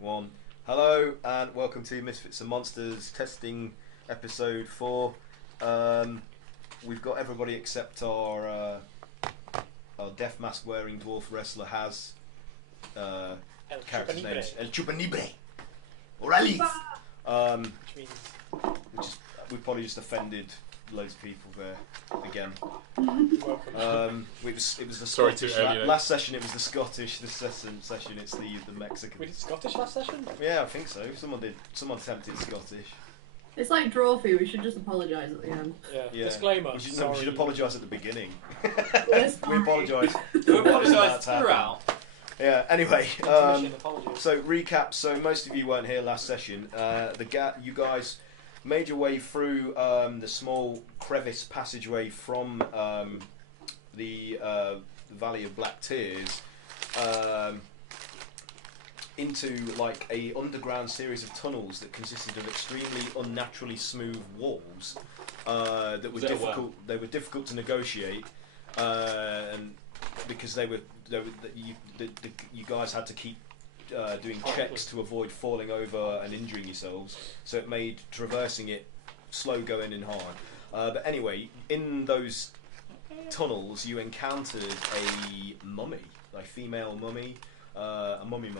One. Hello and welcome to Misfits and Monsters testing episode 4. We've got everybody except our death mask wearing dwarf wrestler has. Character's name is El Chupanibre. Orales. Which is we've probably just offended loads of people there again. It was the Scottish. Last session it was the Scottish. This session it's the Mexican. We did Scottish last session? Yeah, I think so. Someone attempted Scottish. It's like Drawfee, we should just apologise at the end. Yeah. Disclaimer. We should apologise at the beginning. We apologise. We apologise throughout. Yeah. Anyway, so recap. So most of you weren't here last session. You guys made your way through the small crevice passageway from the Valley of Black Tears into like a underground series of tunnels that consisted of extremely unnaturally smooth walls that were difficult. They were difficult to negotiate, and because you guys had to keep doing checks to avoid falling over and injuring yourselves, so it made traversing it slow going and hard. But anyway, in those tunnels you encountered a mummy, a female mummy, a mummy.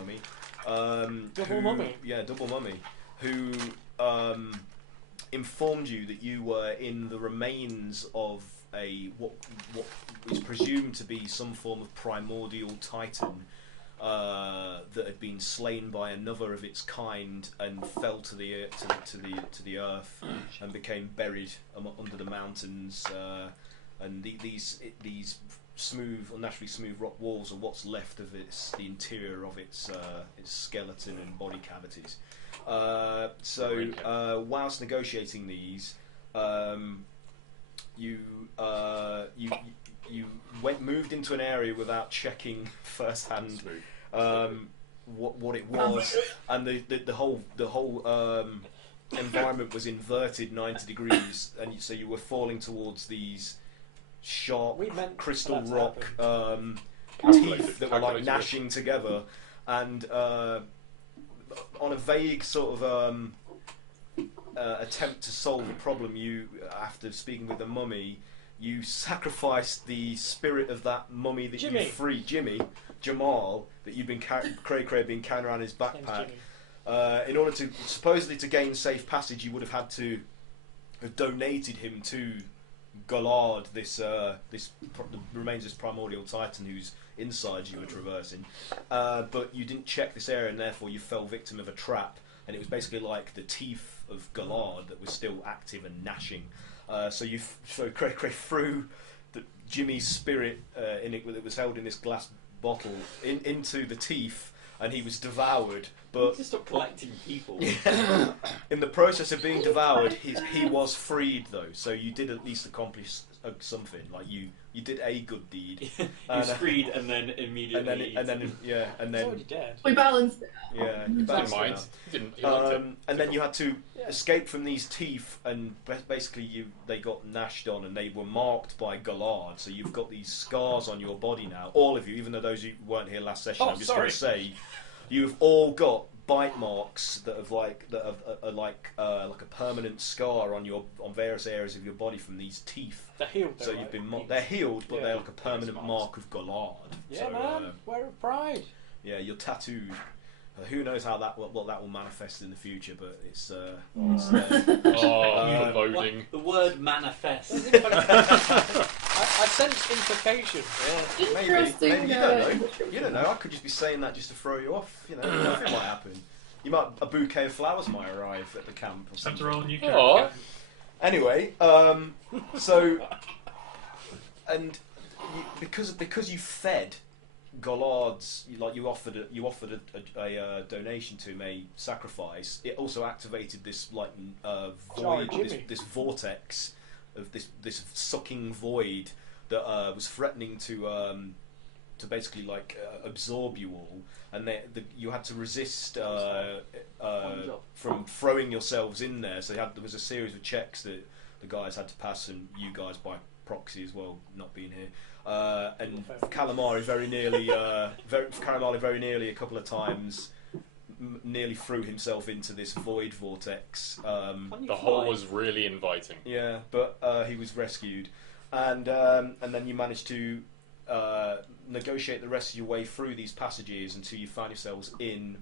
Double mummy? Yeah, double mummy, who informed you that you were in the remains of what is presumed to be some form of primordial titan that had been slain by another of its kind and fell to the earth and became buried under the mountains. And these smooth, unnaturally smooth rock walls are what's left of the interior of its skeleton and body cavities. Whilst negotiating these, you moved into an area without checking firsthand what it was, and the whole environment was inverted 90 degrees, and so you were falling towards these sharp crystal rock teeth that were like gnashing together, and on a vague sort of attempt to solve the problem, after speaking with the mummy, you sacrificed the spirit of that mummy that you freed, Jimal, that you've been Cray been carrying around his backpack. In order to supposedly to gain safe passage, you would have had to have donated him to Gollard, the remains of this primordial titan whose inside you were traversing. But you didn't check this area, and therefore you fell victim of a trap. And it was basically like the teeth of Gollard that was still active and gnashing. So Cray threw Jimmy's spirit that was held in this glass bottle into the teeth, and he was devoured. But just stop collecting people. In the process of being devoured, he was freed though. So you did at least accomplish something. Like you did a good deed. He was freed, and then immediately. And then already dead. We balanced it out. Yeah, Didn't mind. He liked it. and then you had to escape from these teeth, and basically they got gnashed on, and they were marked by Gollard. So you've got these scars on your body now, all of you, even though those who weren't here last session. I'm just going to say, you've all got bite marks that are like a permanent scar on various areas of your body from these teeth. They're healed. So you've been they're healed, but they're like a permanent mark of Gollard. Yeah, so, man, wear a pride. Yeah, you're tattooed. Who knows how what that will manifest in the future, but it's foreboding. The word manifest. I sense implication. Yeah, maybe you don't know. I could just be saying that just to throw you off. You know, nothing might happen. A bouquet of flowers might arrive at the camp or something. After all, new character. Anyway, because you fed Gollard's, like you offered a donation to him, a sacrifice. It also activated this like void, this vortex of this sucking void that was threatening to basically like absorb you all, and you had to resist from throwing yourselves in there. So there was a series of checks that the guys had to pass, and you guys by proxy as well, not being here. And Calamari very nearly a couple of times nearly threw himself into this void vortex. The hole was really inviting. Yeah, but he was rescued, and then you managed to negotiate the rest of your way through these passages until you find yourselves in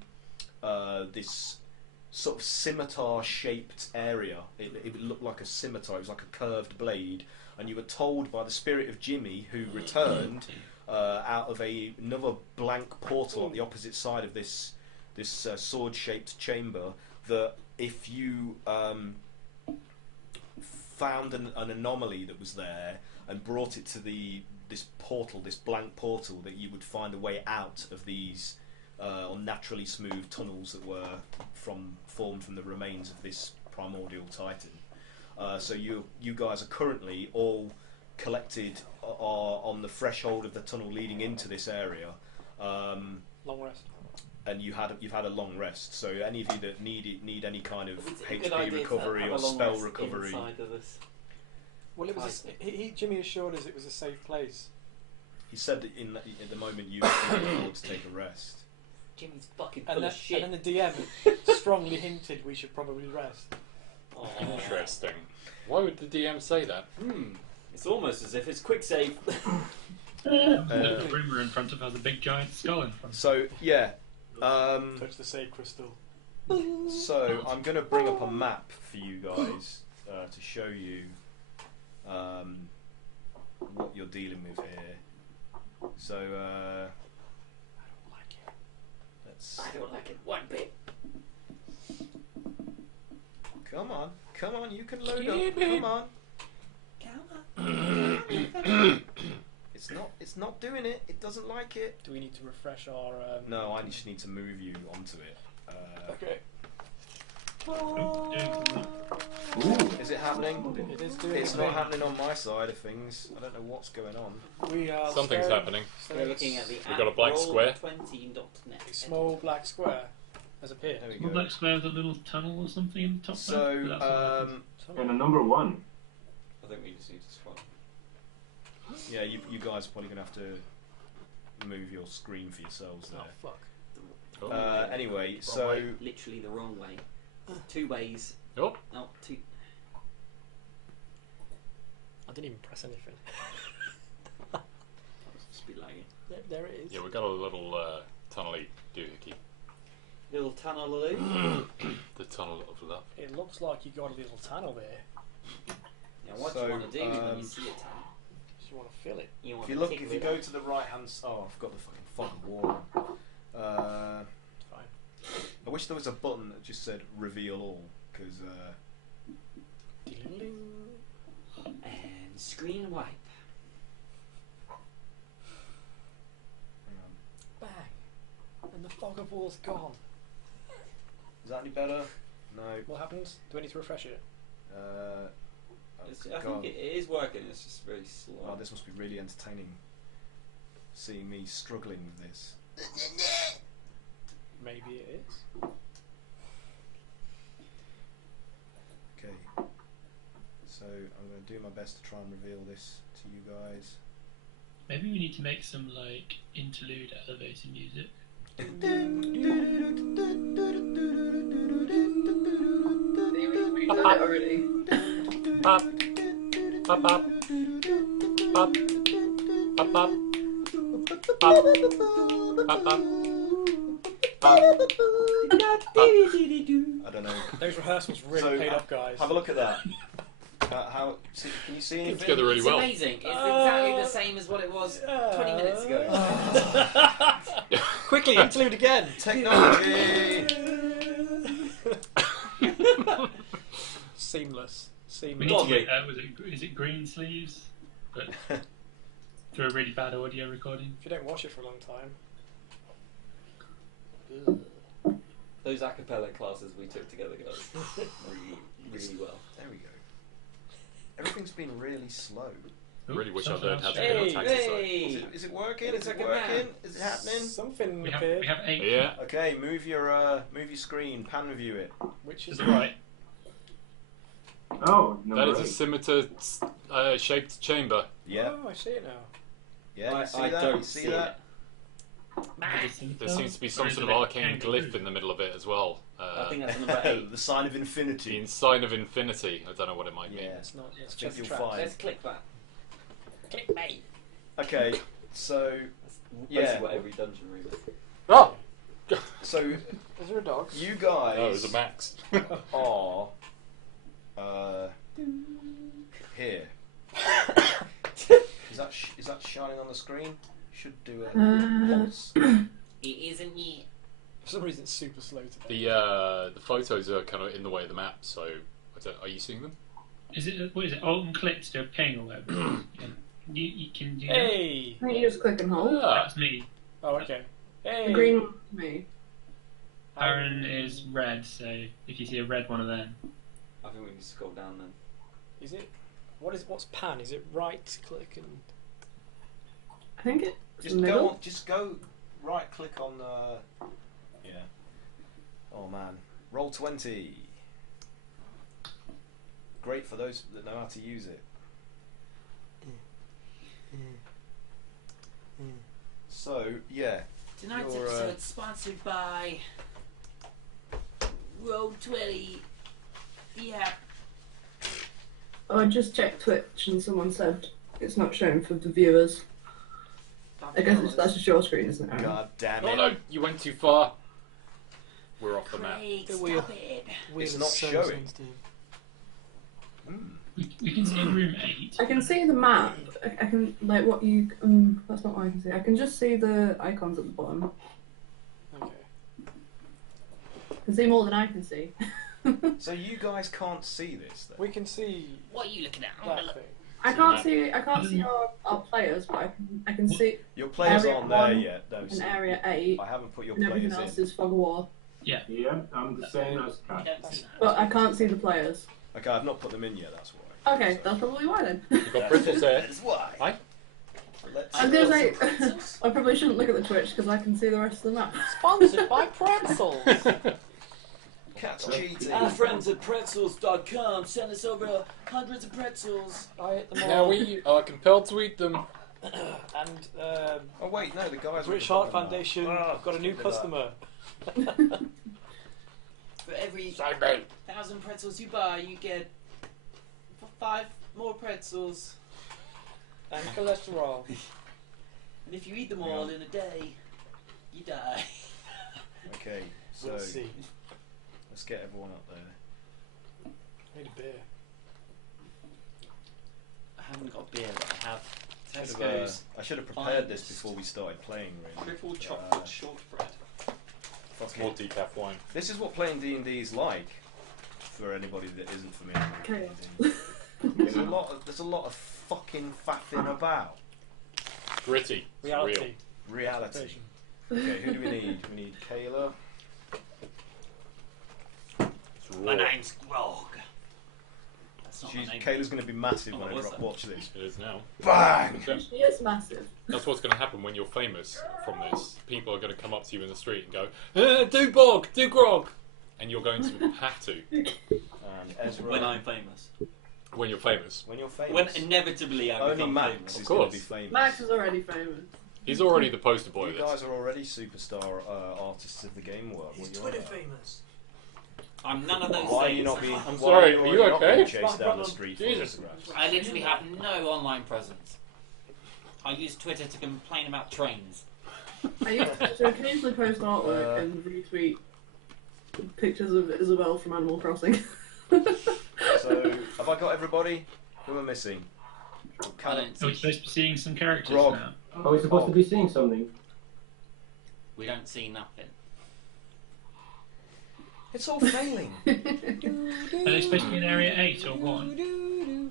this sort of scimitar-shaped area. It looked like a scimitar. It was like a curved blade, and you were told by the spirit of Jimmy, who returned out of another blank portal on the opposite side of this sword-shaped chamber, that if you found an anomaly that was there and brought it to this portal, this blank portal, that you would find a way out of these unnaturally smooth tunnels that were formed from the remains of this primordial titan. So you guys are currently all collected on the threshold of the tunnel leading into this area. Long rest. And you've had a long rest. So any of you that need any kind of It's a good HP idea to recovery have or a long spell rest recovery. inside of this. Well, it was. Jimmy assured us it was a safe place. He said that at the moment you can afford to take a rest. Jimmy's fucking And full of shit. then the DM strongly hinted we should probably rest. Oh. Interesting. Why would the DM say that? It's almost as if it's quick save. The rumor in front of has a big giant skull in front. So yeah. Touch the save crystal. So I'm going to bring up a map for you guys to show you what you're dealing with here. So I don't like it. let's. I don't like it one bit. Come on, you can load up. Come on. It's not doing it. It doesn't like it. Do we need to refresh our? No, I just need to move you onto it. Okay. Oh, doing something. Is it happening? It is doing. It's its not thing. happening on my side of things. I don't know what's going on. We are. Something's staring- happening. We're looking at the We've got a blank square. roll20.net. A small black square has appeared. There we Well, go. that's where the little tunnel or something in the top So there. But that's And a number 1. I think we just need to scroll. yeah, you guys are probably going to have to move your screen for yourselves there. Oh fuck. Oh. Anyway, Wrong so way. Literally the wrong way. 2 ways. Oh. No, 2. I didn't even press anything. Just be lagging. There it is. Yeah, we got a little tunnely doohickey. Little tunnel-a-loo. The tunnel of love. It looks like you got a little tunnel there. Now, what do So, you want to do when you see a tunnel? Just want to fill it. You want if you to look, tickle if you it go up. to the right hand side, oh, I've got the fucking wall. It's fine. I wish there was a button that just said reveal all, because And screen wipe. Bang. And the fog of war's gone. is that any better? No. What happens? Do I need to refresh it? Oh, I God. think it is working, it's just very slow. Oh, this must be really entertaining. Seeing me struggling with this. Maybe it is. Okay. So I'm going to do my best to try and reveal this to you guys. maybe we need to make some like interlude elevator music. We done it already. Pop. Pop pop. Pop. Pop pop. Pop. Pop pop. Pop. I don't know. Those rehearsals really So, paid off, guys. Have a look at that. Can you see It's anything? together really It's well. amazing. It's exactly the same as what it was 20 minutes ago. Quickly, interlude again. Technology! Seamless. We Seamless. need to Lovely. get, is it green sleeves? But for a really bad audio recording. If you don't wash it for a long time. Those a cappella classes we took together, guys. really well. There we go. Everything's been really slow. I really wish I Something learned how else. to do a taxi site. Hey! Is it working? It's Is it like a working? man. Is it happening? Something We appeared. have 8 Yeah. Okay, move your screen, pan review it. Which to is the right. Oh, That number is a 8. scimitar shaped chamber. Yeah, Oh, I see it now. yeah. You see I that? don't You see see that? There seems to be some sort of arcane glyph in the middle of it as well. I think that's number 8. The sign of infinity. The sign of infinity. I don't know what it might mean. Yeah, It's not. It's I think just you'll traps. find. Let's click that. Click me. Okay, so That's Yeah. basically what every dungeon room is. Oh! so Is there a dog? you guys Oh, it was a max. are here. Is that shining on the screen? Should do it. Once. It isn't yet. For some reason, it's super slow today. The photos are kind of in the way of the map, so are you seeing them? Is it what is it? Alt and click to do a ping or whatever. You can do that. Hey! I think you just click and hold. Ah, That's me. Oh, okay. Hey! The green one's me. Aaron is red, so if you see a red one of them, I think we need to scroll down then. Is it? What's pan? Is it right click and? I think it's Just middle. go right click on yeah. Oh man. Roll 20. Great for those that know how to use it. So, yeah. Tonight's You're, episode sponsored by Roll20. Yeah. Oh, I just checked Twitch and someone said it's not showing for the viewers. I guess that's just your screen, isn't it? God damn oh it. no, you went too far. We're off the map. Craig, The stop wheel. it. It's not So showing. sensitive. we can see room 8. I can see the map. I can, like, what you. That's not what I can see. I can just see the icons at the bottom. Okay. I can see more than I can see. So you guys can't see this then? We can see What are you looking at? I'm gonna that look. thing. I can't see our players, but I can see Your players Area aren't there 1 yet. No, an so area 8, I haven't put your and everything players else in. is fog of war. Yeah, I'm the same as You don't see that. But I can't see the players. Okay, I've not put them in yet, that's why. Okay, So- that's probably why then. You've got Bristles there. That's why. Hi. Let's I was gonna say, I probably shouldn't look at the Twitch because I can see the rest of the map. Sponsored by pretzels. Cat's cheating. Our friends at pretzels.com send us over hundreds of pretzels. I ate them Now all. we are compelled to eat them. And Oh wait, no, the guys. British at the Heart bottom Foundation are- have got a new look at that. customer. For every Side bait. 1,000 pretzels you buy, you get 5 more pretzels. And cholesterol. And if you eat them all in a day, you die. Okay, so Let's see. let's get everyone up there. I need a beer. I haven't got beer, but I have Tesco's. I should have prepared this before we started playing. Really. triple chocolate shortbread. Fucking- More decaf wine. This is what playing D&D is like. For anybody that isn't familiar with Okay. D&D. There's a lot of fucking faffing about. Gritty. It's Reality. Reality. Version. Okay, who do we need? We need Kayla. real. It's raw. My name's Grog. That's not my name. Kayla's going to be massive Oh, when I what's drop, that? watch this. It is now. Bang! She is massive. That's what's going to happen when you're famous from this. People are going to come up to you in the street and go, do bog, do grog. And you're going to have to And Ezra. When I'm famous. when you're famous. When you're famous. When inevitably I Only become Max famous. is Of going to course. be famous. Max is already famous. He's already the poster boy You of this. guys are already superstar artists of the game world. What are you on about? famous. I'm none of those Why are things. you not being? I'm why sorry, are are you you not being okay? chased down the street for Jesus. autographs? I literally have no online presence. I use Twitter to complain about trains. I used to occasionally post artwork and retweet pictures of Isabel from Animal Crossing. So, have I got everybody? Who am I missing? I don't Are we see. supposed to be seeing some characters Grog. now? Are we supposed to be seeing something? We don't see nothing. It's all failing. Are they supposed to be in area 8 or 1?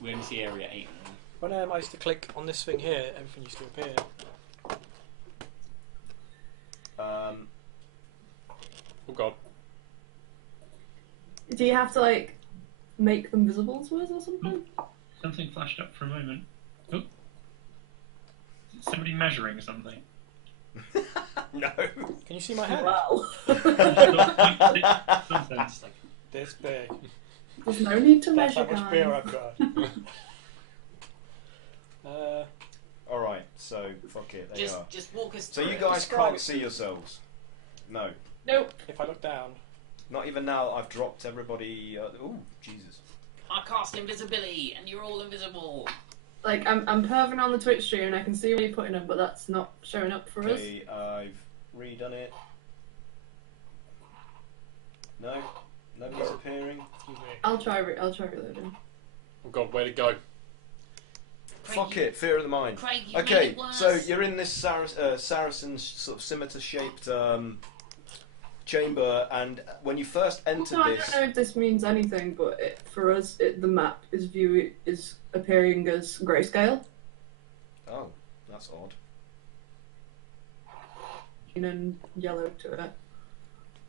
We only see area 8. When I used to click on this thing here, everything used to appear. Oh god. Do you have to, like, make them visible to us or something? Something flashed up for a moment. Oh. Is somebody measuring something? No. Can you see my hand? Well, Nonsense. Just like, This big. there's no need to That's measure, how much beer guys. I've got. All right. So fuck it. They are. Just walk us So through you it. guys Describe can't it. see yourselves. No. Nope. If I look down, Not even now. I've dropped everybody. Ooh, Jesus. I cast invisibility, and you're all invisible. Like, I'm perving on the Twitch stream and I can see where you're putting them, but that's not showing up for us. Okay, I've redone it. No, nobody's appearing. excuse me. I'll try reloading. Oh God, way to go. Craig, Fuck you- it, fear of the mind. Craig, you made Okay, it worse. so you're in this Saracen sort of scimitar-shaped chamber, and when you first entered So I this, don't know if this means anything, but for us, the map is appearing as grayscale. oh, that's odd. Green and yellow to it.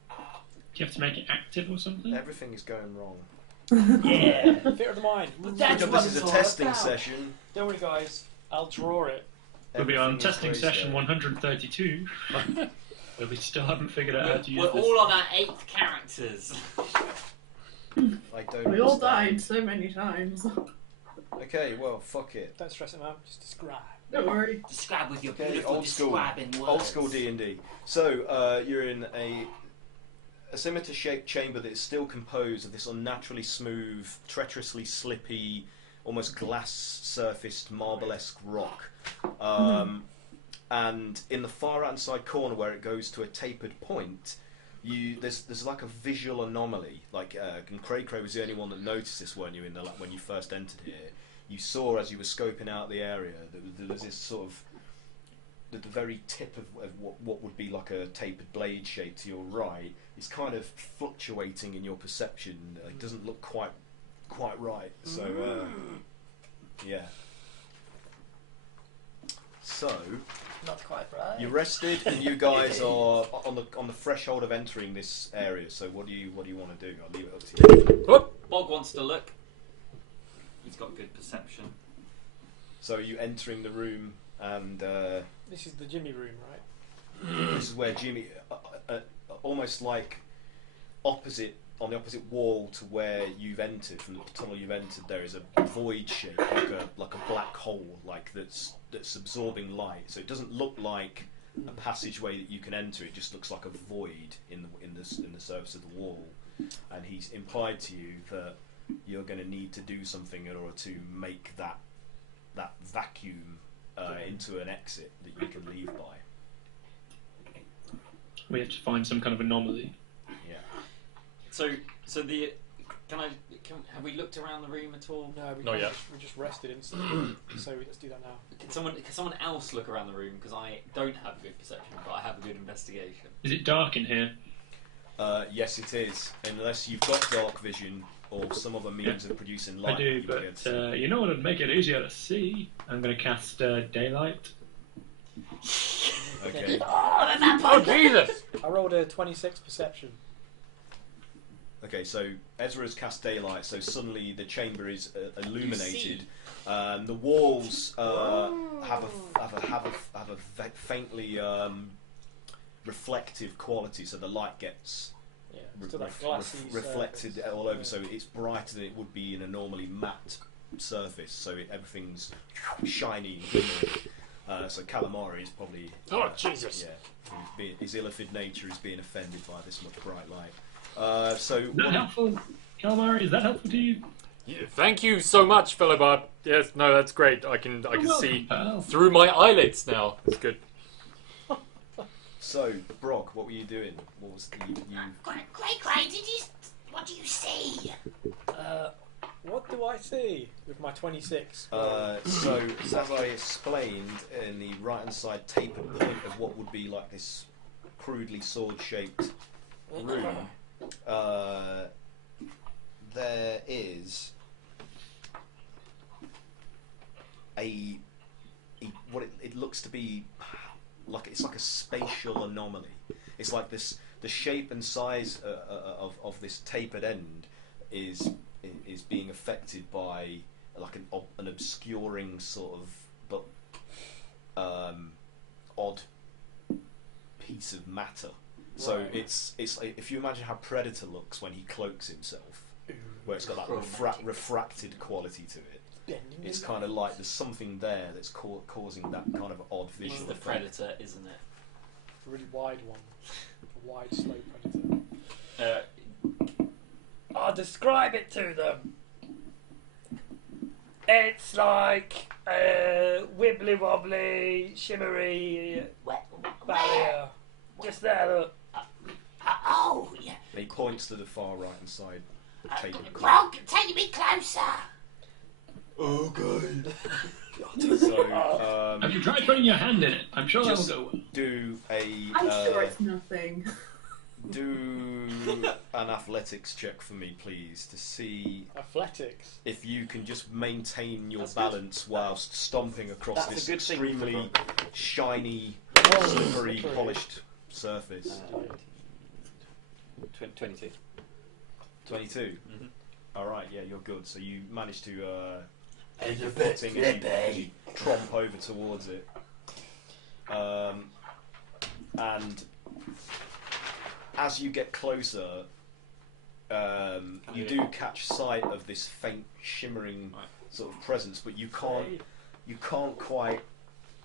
Do you have to make it active or something? Everything is going wrong. Yeah. Fear of the mind. But that's Because what this is it's a all testing about. session. Don't worry, guys. I'll draw it. We'll be on Everything is testing grayscale. session 132. Where we still haven't figured out how to use We're this. all on our 8th characters. I don't. We all understand. died so many times. Okay, well, fuck it. Don't stress it, man. Just describe. Don't worry. Describe with your Okay, beautiful old school. describing words. Old school D&D. So you're in a scimitar-shaped chamber that is still composed of this unnaturally smooth, treacherously slippy, almost glass-surfaced, marble-esque rock. And in the far outside corner where it goes to a tapered point, there's like a visual anomaly. Like, and Cray was the only one that noticed this, weren't you? When you first entered here, you saw as you were scoping out the area that there was this sort of the very tip of what would be like a tapered blade shape to your right is kind of fluctuating in your perception. It doesn't look quite right. So yeah. So Not quite right. you rested, and you guys are on the threshold of entering this area. So what do you want to do? I'll leave it up to you. Whoop. Bog wants to look. He's got good perception. So are you entering the room, and This is the Jimmy room, right? this is where Jimmy, almost like on the opposite wall to where you've entered, from the tunnel you've entered, there is a void shape, like a black hole, like that's absorbing light. So it doesn't look like a passageway that you can enter. It just looks like a void in the surface of the wall. And he's implied to you that you're going to need to do something in order to make that vacuum into an exit that you can leave by. We have to find some kind of anomaly. Yeah. So have we looked around the room at all? No, Not yet. We just rested instantly. So let's do that now. Can someone else look around the room? Because I don't have good perception, but I have a good investigation. Is it dark in here? Yes, it is. Unless you've got dark vision or some other means of producing light. I do, you won't be able to see. but you know what would make it easier to see? I'm going to cast daylight. Okay. Oh Jesus! I rolled a 26 perception. Okay, so Ezra's cast daylight, so suddenly the chamber is illuminated. The walls have a faintly reflective quality, so the light gets Yeah, still that glassy reflected surface. all over. So it's brighter than it would be in a normally matte surface. So everything's shiny and glimmering. So Calamari is probably Oh, Jesus. Yeah, his illithid nature is being offended by this much bright light. So Is that helpful? Calamari, is that helpful to you? Yeah, thank you so much, fellow bard. Yes, no, that's great. I can You're see welcome, pal. through my eyelids now. That's good. So, Brock, what were you doing? What was you? Cray, what do you see? What do I see with my 26? So, as I explained, in the right-hand side tapered point of what would be like this crudely sword-shaped room, there is what it looks to be like. It's like a spatial anomaly. It's like the shape and size of this tapered end is being affected by like an obscuring sort of but odd piece of matter. So Right. it's like, if you imagine how Predator looks when he cloaks himself, where it's got that refracted quality to it. It's kind of like there's something there that's causing that kind of odd It's visual the effect. predator, isn't it? A really wide one. A wide, slow predator. I'll describe it to them. It's like a wibbly wobbly, shimmery barrier. Just there, look. Oh, yeah. And he points to the far right hand side. Grog, take me closer. Okay. Have you tried putting your hand in it? I'm sure that will go well. Do a. I'm sure it's nothing. Do an athletics check for me, please, to see Athletics. if you can just maintain your balance whilst stomping across That's this a good thing extremely shiny, slippery, polished surface. 22. 22. Mm-hmm. All right, yeah, you're good. So you manage to keep your footing as you tromp over towards it, and as you get closer, you do catch sight of this faint, shimmering sort of presence, but you can't quite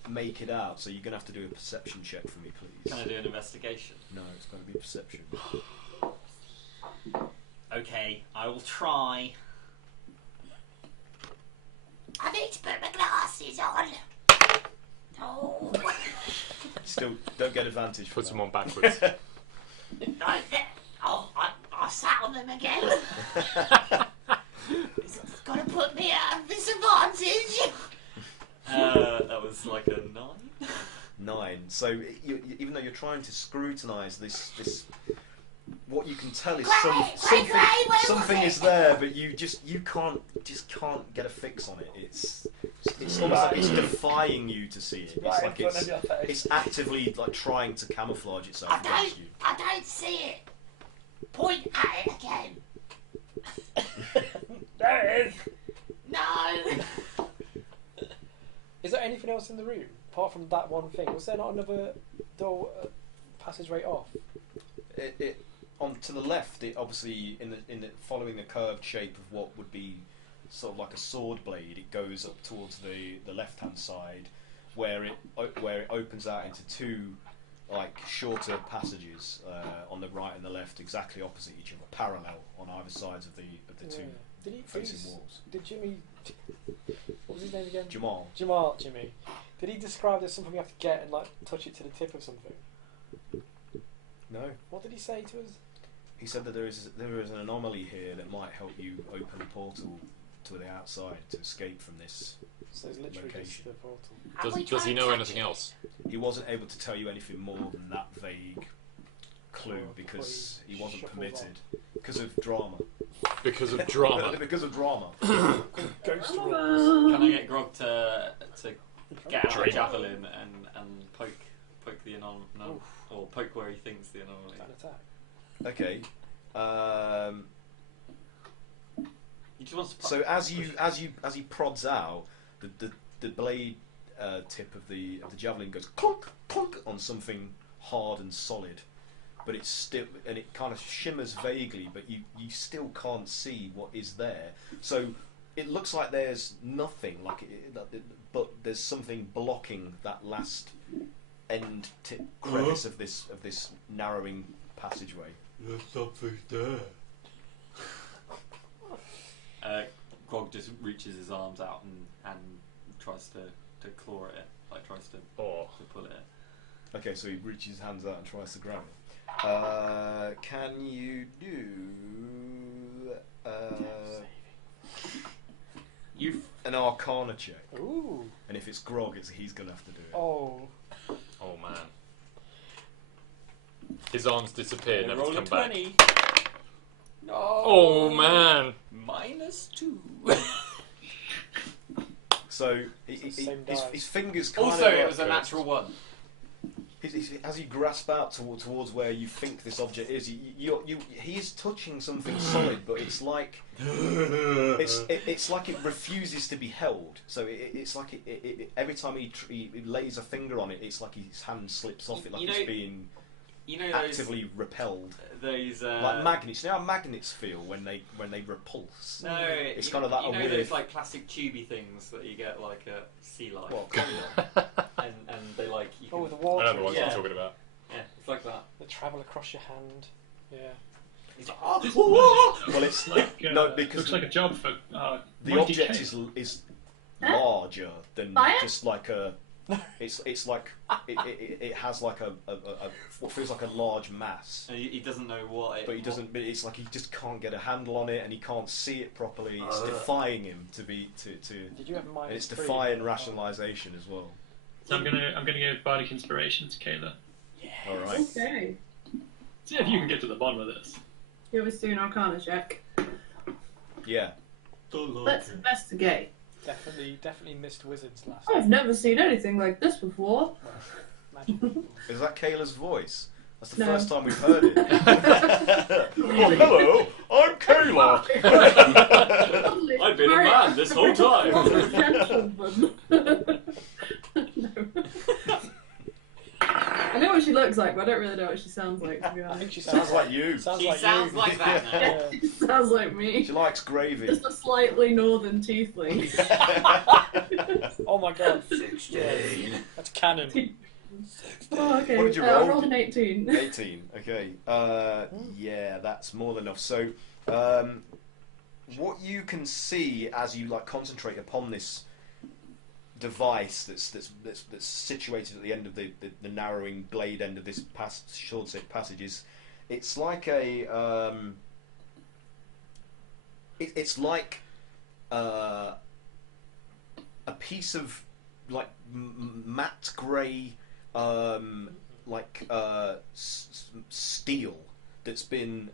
make it out. So you're gonna have to do a perception check for me, please. Can I do an investigation? No, it's going to be perception. Okay, I will try. I need to put my glasses on. Oh. Still, don't get advantage. Puts them on backwards. I sat on them again. It's got to put me at a disadvantage. That was like a 9. 9. So even though you're trying to scrutinise this, what you can tell is something is there, but you can't get a fix on it. It's almost like it's defying you to see it. It's like it's actively like trying to camouflage itself against you. I don't see it. Point at it again. There it is. No. Is there anything else in the room apart from that one thing? Was there not another door passageway off? It on to the left. It obviously in the following the curved shape of what would be sort of like a sword blade. It goes up towards the left hand side, where it opens out into two like shorter passages on the right and the left, exactly opposite each other, parallel on either sides of the two facing walls. Did Jimmy? What was his name again? Jimal. Jimmy. Did he describe there's something we have to get and like touch it to the tip of something? No. What did he say to us? He said that there is an anomaly here that might help you open a portal to the outside to escape from this So it's literally just location. the portal. Does he know anything else? He wasn't able to tell you anything more than that vague clue because he wasn't permitted because of drama. Because of drama. Because of drama. Ghost Can rules. I get Grog to get out a javelin and poke the anomaly, or poke where he thinks the anomaly? An attack. Okay. He just wants to So as he prods out, the blade tip of the javelin goes clunk clunk on something hard and solid, but it's still, and it kind of shimmers vaguely, but you still can't see what is there. So it looks like there's nothing, but there's something blocking that last end tip crevice of this narrowing passageway. There's something there. Grog just reaches his arms out and tries to claw at it, like tries to pull it. Okay, so he reaches his hands out and tries to grab it. Can you do an Arcana check? Ooh. And if it's Grog, he's gonna have to do it. Oh. Oh man. His arms disappear, never to come back. 20. No. Oh man. -2. So his fingers kind also, of. it was a natural 1. As you grasp out towards where you think this object is, he is touching something solid, but it's like it's like it refuses to be held. So it's like every time he lays a finger on it, it's like his hand slips off it, like it's being You know those, actively repelled. Those like magnets. You know how magnets feel when they repulse? No, it's kind of that you know weird. those like plastic tubey things that you get like at sea life. What? and they like. You can, the water. I know the ones you're talking about. Yeah, it's like that. They travel across your hand. Yeah. It's like, well, it's like no, because looks like a job for the object is larger than Fire? just like a. It's like it has like a what feels like a large mass. and he doesn't know what it. But he doesn't. But it's like he just can't get a handle on it, and he can't see it properly. It's defying him to be to. Did you have And it's -3? defying rationalisation as well. So I'm gonna give bardic inspiration to Kayla. All right. Okay. See if you can get to the bottom of this. You always do an Arcana check. Yeah. Let's investigate. Definitely missed wizards last I've never seen anything like this before. Magic. Is that Kayla's voice? That's the No. first time we've heard it. Oh, hello, I'm Kayla. I've been a man this whole time. I know what she looks like, but I don't really know what she sounds like, to be I honest. think she Sounds like you. Sounds She like sounds you. like that now. Yeah. She sounds like me. She likes gravy. Just a slightly northern tiefling. Oh my god. Yeah. That's canon. Oh, okay. What did you I roll? rolled an 18. 18. Okay. Yeah, that's more than enough. So, what you can see as you like concentrate upon this device that's situated at the end of the narrowing blade end of this sword passage is it's like a it's like a piece of like matte grey steel that's been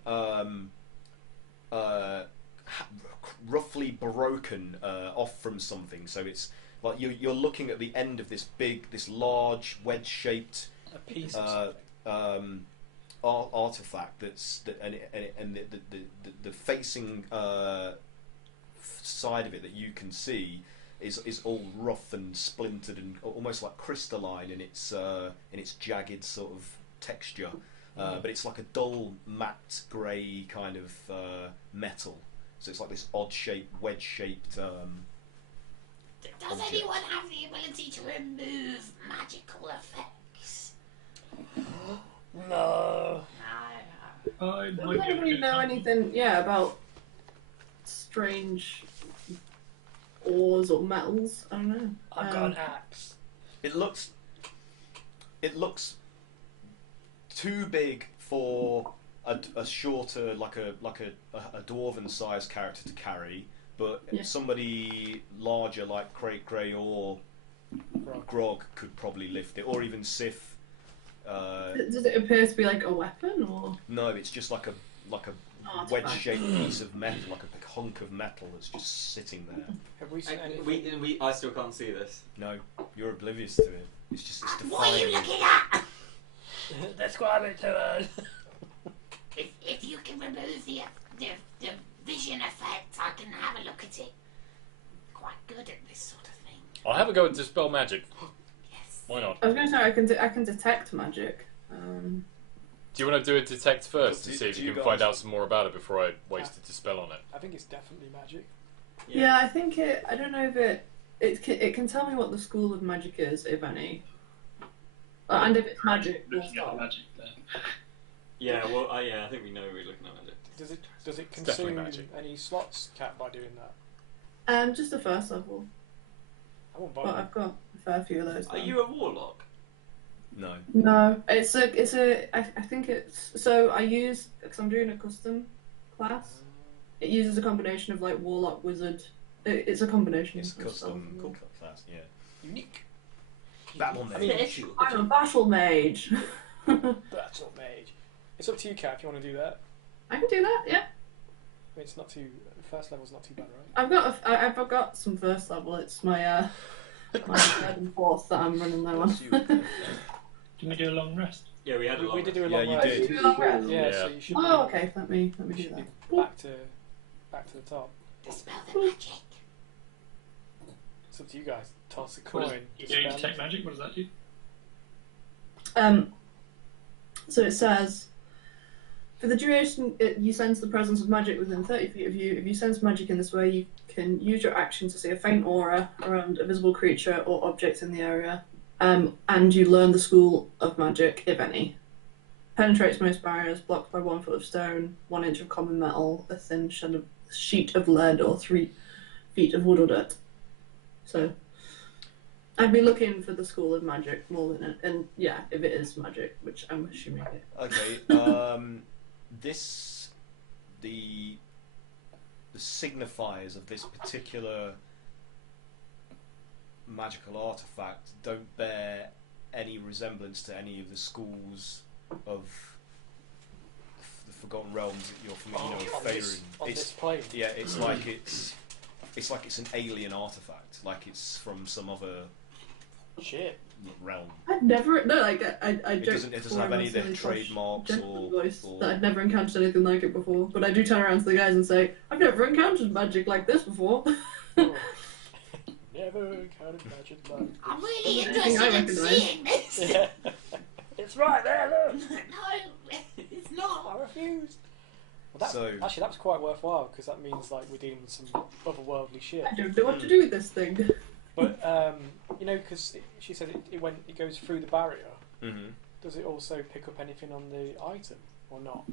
roughly broken off from something. So it's like you're looking at the end of this large wedge-shaped A piece of something. artifact and the facing side of it that you can see is all rough and splintered and almost like crystalline in its jagged sort of texture, but it's like a dull matte grey kind of metal. So it's like this odd shaped, wedge shaped. Does anyone have the ability to remove magical effects? No. I I might don't be able really to know anything, about strange ores or metals. I don't know. I've got an axe. It looks too big for a shorter, like a dwarven sized character to carry, but Yeah. somebody larger like Grey or Grog could probably lift it, or even Sif. Does it appear to be like a weapon or? No, it's just like a Artifact. wedge-shaped piece of metal, like a big hunk of metal that's just sitting there. Have we seen anything? I still can't see this. No, you're oblivious to it. It's defying. What are you looking at? Describe it to us. If you can remove the vision effect, I can have a look at it. Quite good at this sort of thing. I'll have a go at dispel magic. Yes. Why not? I was going to say I can detect magic. Do you want to do a detect first to Do- see if do you you can guys- find out some more about it before I waste a dispel on it? I think it's definitely magic. Yeah, I think it. I don't know if it can tell me what the school of magic is, if any, and if it's magic. looking at the magic there. Yeah, well, I think we know we're looking at magic. Does it definitely consume magic. any slots, Cat, by doing that? Just the first level, I won't buy but it. I've got a fair few of those. Are now. you a warlock? No. No, I think it's so I use because I'm doing a custom class. It uses a combination of like warlock, wizard. It's a combination. It's of custom stuff. class, yeah. Unique. Battle I mean, mage. I'm a battle mage. battle mage. It's up to you, Cat, if you want to do that. I can do that. Yeah, I mean, it's not too. First level's not too bad, right? I've got some first level. It's my my third and fourth that I'm running low on. Can we do a long rest? Yeah, we had a We long did do a Yeah, long you rest. did. Do a long rest? Yeah, Yeah. so you should. Oh, okay. Let me You do should be that. back to the top. Dispel the magic. It's up to you guys. Toss a What coin. You do detect magic. What does that do? So it says, for the duration, you sense the presence of magic within 30 feet of you. If you sense magic in this way, you can use your action to see a faint aura around a visible creature or object in the area, and you learn the school of magic, if any. Penetrates most barriers, blocked by 1 foot of stone, 1 inch of common metal, a thin sheet of lead, or 3 feet of wood or dirt. So, I'd be looking for the school of magic more than it, and yeah, if it is magic, which I'm assuming it. Okay. The signifiers of this particular magical artifact don't bear any resemblance to any of the schools of the Forgotten Realms that you're familiar with, Faerun. On this plane. Yeah, it's like it's an alien artifact, like it's from some other realm. I'd never I It doesn't have any of the trademarks or that I've never encountered anything like it before. But I do turn around to the guys and say, I've never encountered magic like this before. Never encountered magic like this. I'm really interested in seeing this. Yeah. It's right there, look. No, it's not. I refuse. Well, actually, that was quite worthwhile because that means like we're dealing with some otherworldly shit. I don't know what to do with this thing. But because she said it goes through the barrier. Mm-hmm. Does it also pick up anything on the item or not?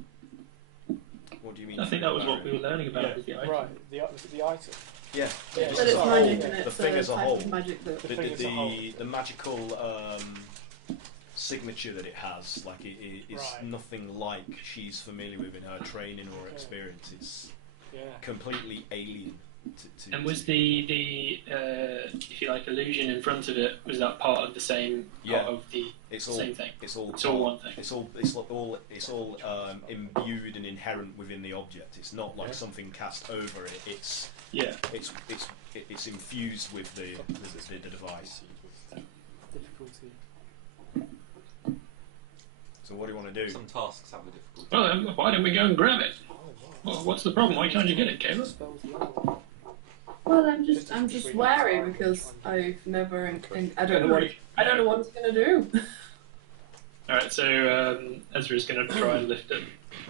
What do you mean? I think that was what we were learning about. Was the item. Right, was it the item? Yeah. But it's magic in it. The thing as a whole. The magical signature that it has, like it's nothing like she's familiar with in her training or experience. It's completely alien. And was the if you like illusion in front of it, was that part of the same part of the same thing? It's all one thing. It's all imbued and inherent within the object. It's not like something cast over it. It's infused with the device. Difficulty. So what do you want to do? Some tasks have a difficulty. Well, why don't we go and grab it? Well, what's the problem? Why can't you get it, Caleb? Well, I'm just wary because I've never. I don't know what it's gonna do. All right, so Ezra's gonna try and lift it.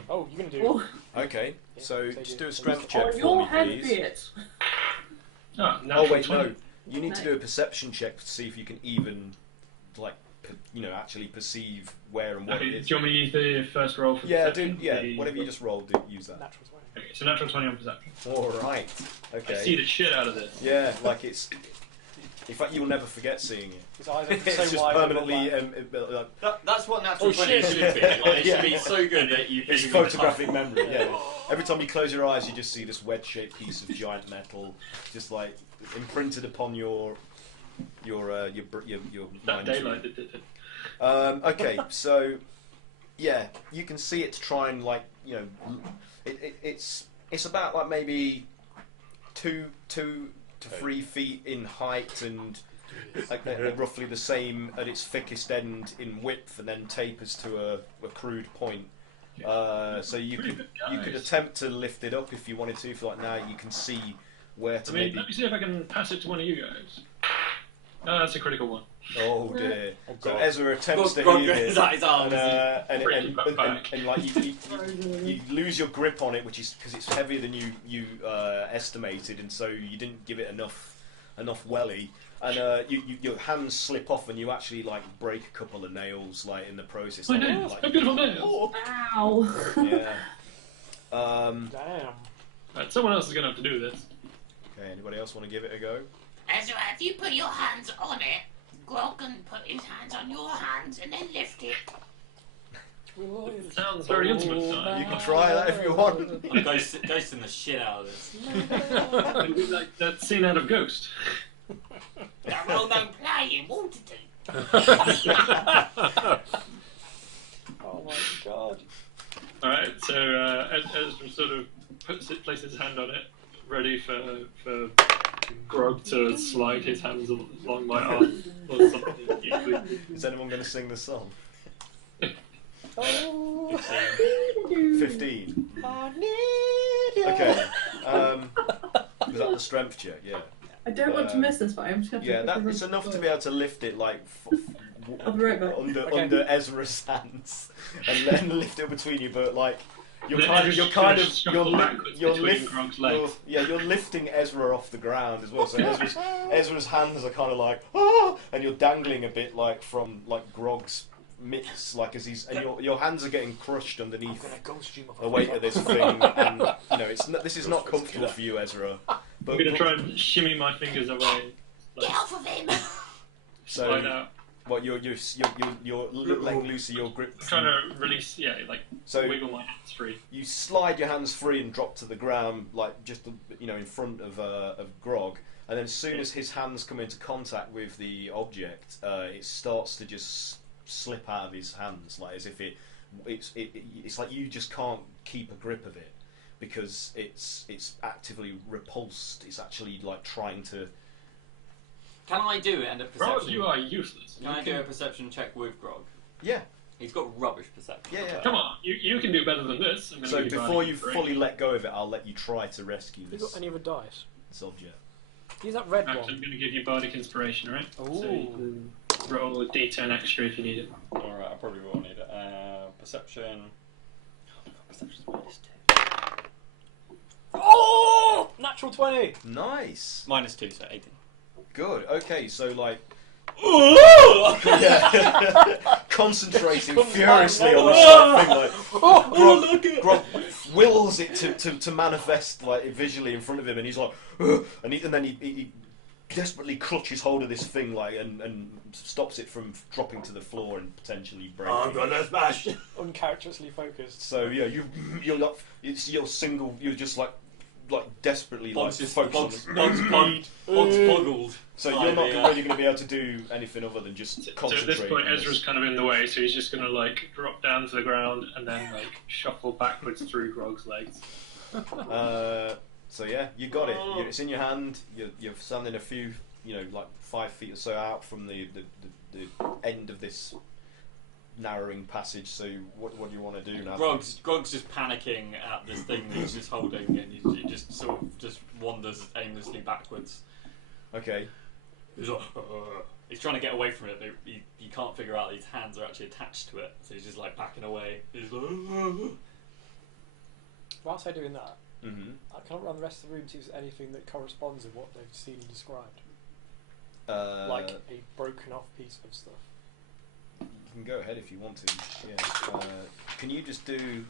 Oh, you're gonna do it. Okay, so just do a strength check for your me, head please. be it. Oh wait, 20. no. You need to do a perception check to see if you can even, actually perceive where and what it is. Do you want me to use the first roll for perception? Whatever you just rolled, use that. Natural 20. Okay, so natural 20 on perception. Alright, okay. I see the shit out of this. Yeah, like it's... In fact, you'll never forget seeing it. His eyes are It's so just wide permanently... That's what natural 20 should be. Like, it should be so good that you... It's photographic memory, yeah. Every time you close your eyes, you just see this wedge-shaped piece of giant metal, just like imprinted upon your That mind. daylight that did it. Okay, so yeah, you can see it to try and it's about like maybe 2 to 3 feet in height and roughly the same at its thickest end in width, and then tapers to a crude point. So you could attempt to lift it up if you wanted to. For now you can see where to. Let me see if I can pass it to one of you guys. No, that's a critical one. Oh dear! So Ezra attempts to heal it, and you lose your grip on it, which is because it's heavier than you estimated, and so you didn't give it enough welly, and your hands slip off, and you actually break a couple of nails in the process. My nails, my beautiful nails. Ow! Yeah. Damn. Right, someone else is going to have to do this. Okay. Anybody else want to give it a go? Ezra, if you put your hands on it, Grog can put his hands on your hands and then lift it. It sounds very intimate. You can try that if you want. I'm ghosting the shit out of this. It'd be like that scene out of Ghost. That well-known play in Waterdeep. Oh my god. Alright, so Ezra sort of places his hand on it, ready for Grog to slide his hands along my arm or something. Is anyone going to sing the song? Oh. 15. Okay. Was that the strength check? Yeah. I don't want to miss this, but I'm just it's enough to be able to lift it I'll be right back. under Ezra's hands and lift it between you, but like you're lifting Ezra off the ground as well. So Ezra's hands are kind of like and you're dangling a bit like from like Grog's mitts, like as he's and your hands are getting crushed underneath the weight of this thing, and this is not comfortable for you, Ezra. But I'm gonna try and shimmy my fingers away. Get off of him! So what you're letting loose of your grip. I'm trying to release, wiggle my hands free. You slide your hands free and drop to the ground, like just in front of Grog, and then as soon as his hands come into contact with the object, it starts to just slip out of his hands, like as if it's like you just can't keep a grip of it because it's actively repulsed. It's actually like trying to. Can I do it and a perception? Grog, you are useless. Can I do a perception check with Grog? Yeah. He's got rubbish perception. Yeah. Come on, you can do better than this. So before you fully let go of it, I'll let you try to rescue this. Have you got any other dice? This object. Use that red I'm one. going to give you Bardic Inspiration, right? Ooh. So you can roll a D10 extra if you need it. Alright, I probably will need it. Perception. Perception's -2. Oh! Natural 20! Nice. -2, so 18. Good. Okay, so like. Yeah. Concentrating furiously on the thing, like Grog wills it to manifest like visually in front of him, and he's like, and then he desperately clutches hold of this thing like and stops it from dropping to the floor and potentially breaking. I'm gonna smash. Uncharacteristically focused. So yeah, you're like you're just like desperately like focused on boggled. So you're not really going to be able to do anything other than just concentrate. So at this point, Ezra's kind of in the way, so he's just going to like drop down to the ground and then like shuffle backwards through Grog's legs. So yeah, you got it. It's in your hand. You're standing a few, like 5 feet or so out from the end of this narrowing passage. So what do you want to do now? Grog's just panicking at this thing that he's just holding, and he just sort of just wanders aimlessly backwards. Okay. He's trying to get away from it, but he can't figure out that his hands are actually attached to it, so he's just like backing away. He's like, Whilst I'm doing that, Mm-hmm. I can't run the rest of the room to see if there's anything that corresponds with what they've seen and described. Like a broken off piece of stuff. You can go ahead if you want to. Yeah. Can you just do,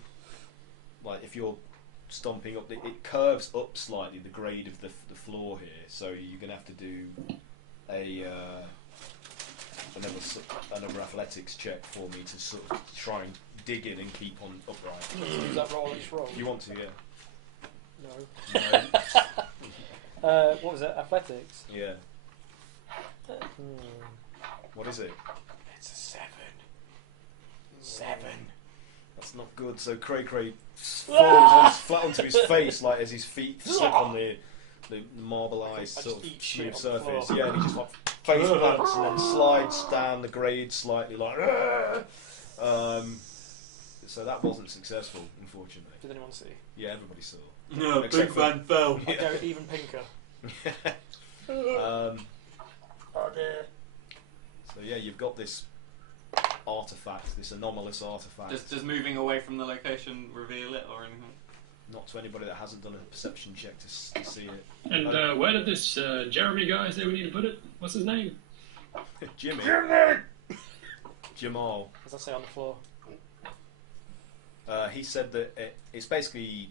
like, if you're stomping up, it curves up slightly, the grade of the floor here, so you're going to have to do another athletics check for me to sort of try and dig in and keep on upright. Use that roll each roll? You want to, yeah. No. What was it? Athletics? Yeah. What is it? It's a 7. 7. That's not good. So Cray falls flat onto his face, like as his feet slip on the marbleized sort of smooth surface. Yeah, and he just like face plants and then slides down the grade slightly, like. So that wasn't successful, unfortunately. Did anyone see? Yeah, everybody saw. No, Big Van fell. I'll go even pinker. Oh dear. So yeah, you've got this artifact, this anomalous artifact. Does moving away from the location reveal it or anything? Not to anybody that hasn't done a perception check to see it. And where did this Jeremy guy say we need to put it? What's his name? Jimmy. Jimal. As I say on the floor. He said that it's basically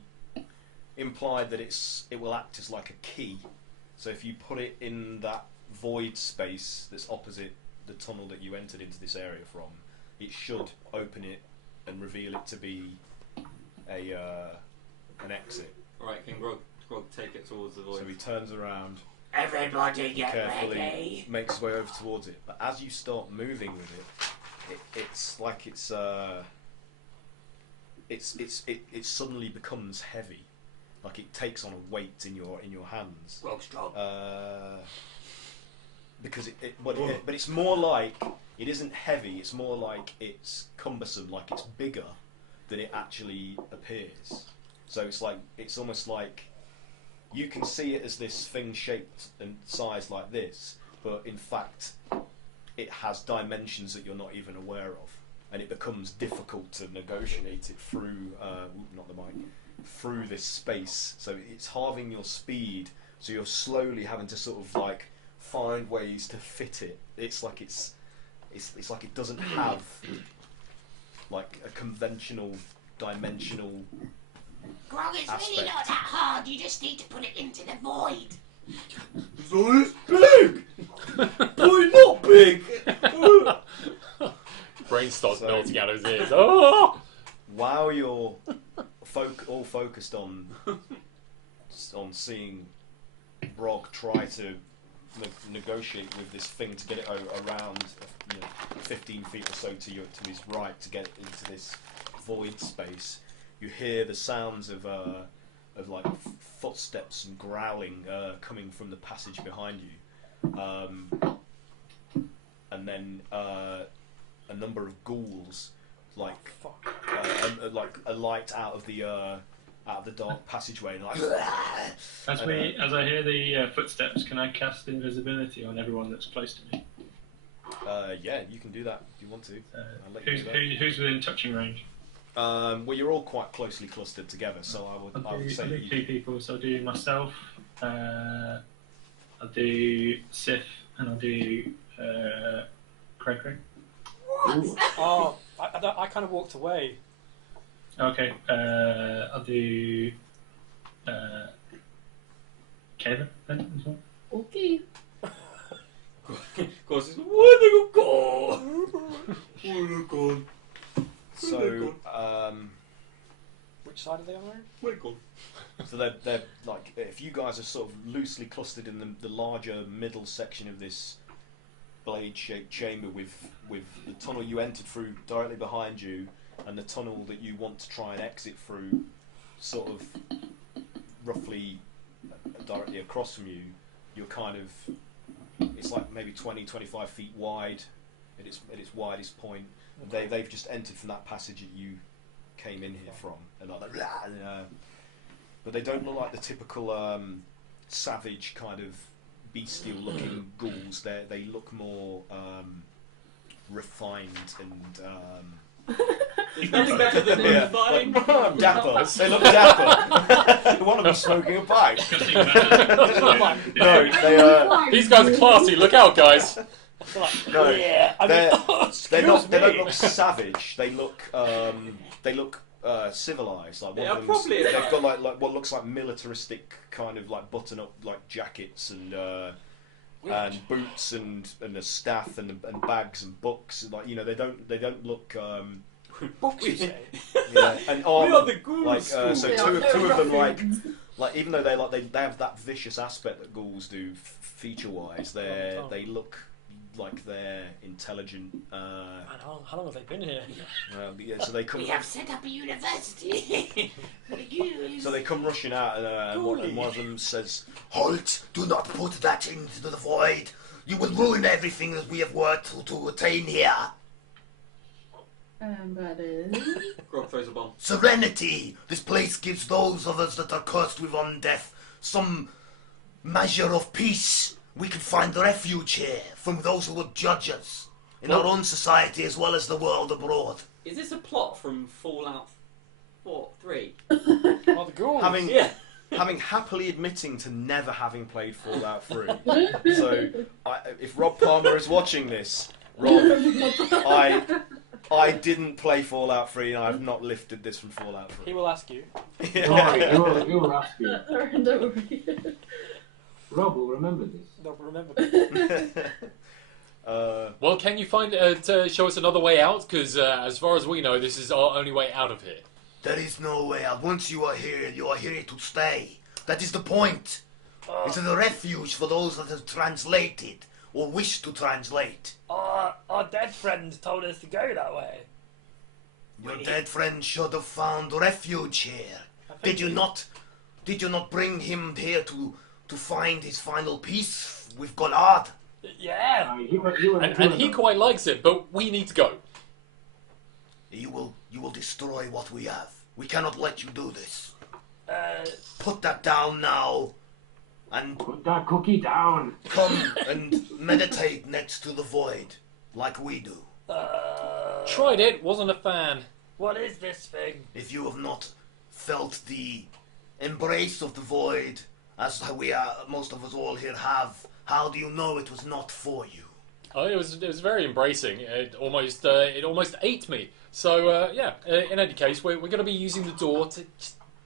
implied that it will act as like a key. So if you put it in that void space that's opposite the tunnel that you entered into this area from, it should open it and reveal it to be an exit. Right, can Grog take it towards the void? So he turns around. Everybody get carefully ready. Makes his way over towards it. But as you start moving with it's like it suddenly becomes heavy, like it takes on a weight in your hands. Grog strong. Because but it's more like it isn't heavy. It's more like it's cumbersome, like it's bigger than it actually appears. So it's almost like you can see it as this thing shaped and sized like this, but in fact it has dimensions that you're not even aware of, and it becomes difficult to negotiate it through not the mic, through this space. So it's halving your speed, so you're slowly having to sort of like find ways to fit it. It's like it's like it doesn't have like a conventional dimensional Grog, it's aspect. really not that hard. You just need to put it into the void. So it's big! Boy, not big! Brain starts melting out of his ears. Oh! While you're all focused on seeing Brog try to negotiate with this thing to get it around 15 feet or so to his right to get it into this void space, you hear the sounds of like footsteps and growling coming from the passage behind you, and then a number of ghouls like alight out of the dark passageway and like. As I hear the footsteps, can I cast invisibility on everyone that's close to me? Yeah, you can do that if you want to. I'll let you do that. Who's within touching range? Well, you're all quite closely clustered together, so I would say I'll do you 2 people. So I'll do myself. I'll do Sif, and I'll do Craig. Oh, I kind of walked away. Okay. I'll do Kevin then as well. Okay. Of course, it's where they go. Where they go. So, which side are they on? Where they go. So they're like, if you guys are sort of loosely clustered in the larger middle section of this blade-shaped chamber with the tunnel you entered through directly behind you, and the tunnel that you want to try and exit through, sort of roughly directly across from you, you're kind of, it's like maybe 20-25 feet wide at its widest point. Okay. They've just entered from that passage that you came in here from, and like but they don't look like the typical savage kind of bestial looking ghouls. They look more refined and It's nothing better than refined. Dapper. They look dapper. One of them's smoking a pipe. No, they these guys are classy. Look out, guys. no, Yeah, I mean, they don't look savage. They look civilized. Like one of them, they've got like what looks like militaristic kind of like button-up like jackets and boots and a staff and bags and books. Like they don't look. books, you say? Yeah, and We are the ghouls. like so They two are of them ruffians. like even though they have that vicious aspect that ghouls do feature-wise, they look like they're intelligent. Man, how long have they been here? Yeah, so they come. We have set up a university for the ghouls. So they come rushing out, and one of them says, Halt! Do not put that into the void. You will ruin everything that we have worked to attain here. And that is. Grog throws a bomb. Serenity! This place gives those of us that are cursed with undeath some measure of peace. We can find refuge here from those who would judge us in our own society as well as the world abroad. Is this a plot from Fallout 3? Oh, the ghouls. having happily admitting to never having played Fallout 3. So if Rob Palmer is watching this, Rob, I didn't play Fallout 3 and I have not lifted this from Fallout 3. He will ask you. Sorry, he will ask you. Don't worry. Rob will remember this. No, but remember. Well, can you find to show us another way out? Because as far as we know, this is our only way out of here. There is no way out. Once you are here to stay. That is the point. It's a refuge for those that have translated or wish to translate. Our dead friend told us to go that way. Your dead friend should have found refuge here. Did you not bring him here to find his final peace with Golard? Yeah. And he quite likes it, but we need to go. You will destroy what we have. We cannot let you do this. Put that down now. And put that cookie down. Come and meditate next to the void. like we do. Tried it, wasn't a fan. What is this thing? If you have not felt the embrace of the void, as we are, most of us all here have, how do you know it was not for you? Oh, it was very embracing. It almost ate me. So in any case, we're going to be using the door to.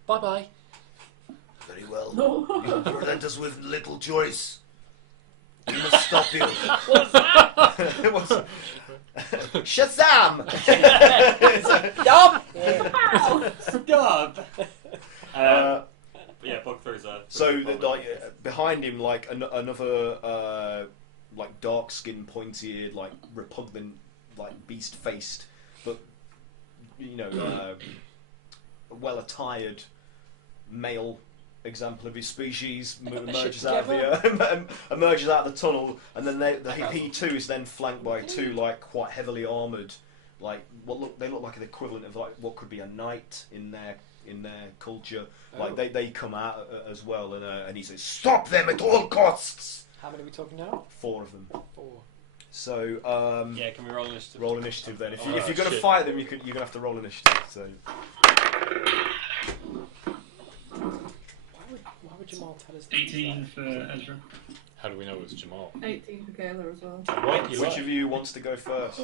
Bye bye. Very well. You present us with little choice. We must stop you. What's that? Shazam! Stop! Stop! Yeah, Bog throws a. So, behind him, like another, like dark-skinned, pointy-eared, like repugnant, like beast-faced, but well-attired male example of his species emerges out of the tunnel, and then he too is then flanked by two like quite heavily armoured, like they look like an equivalent of like what could be a knight in their culture. Like they come out as well, and he says, "Stop them at all costs." How many are we talking now? 4 of them. 4. So yeah, can we roll initiative? Roll initiative then. If you're going to fight them, you're going to have to roll initiative. So. Why would Jimal tell us? 18 for Ezra. How do we know it was Jimal? 18 for Kayla as well. Which of you wants to go first?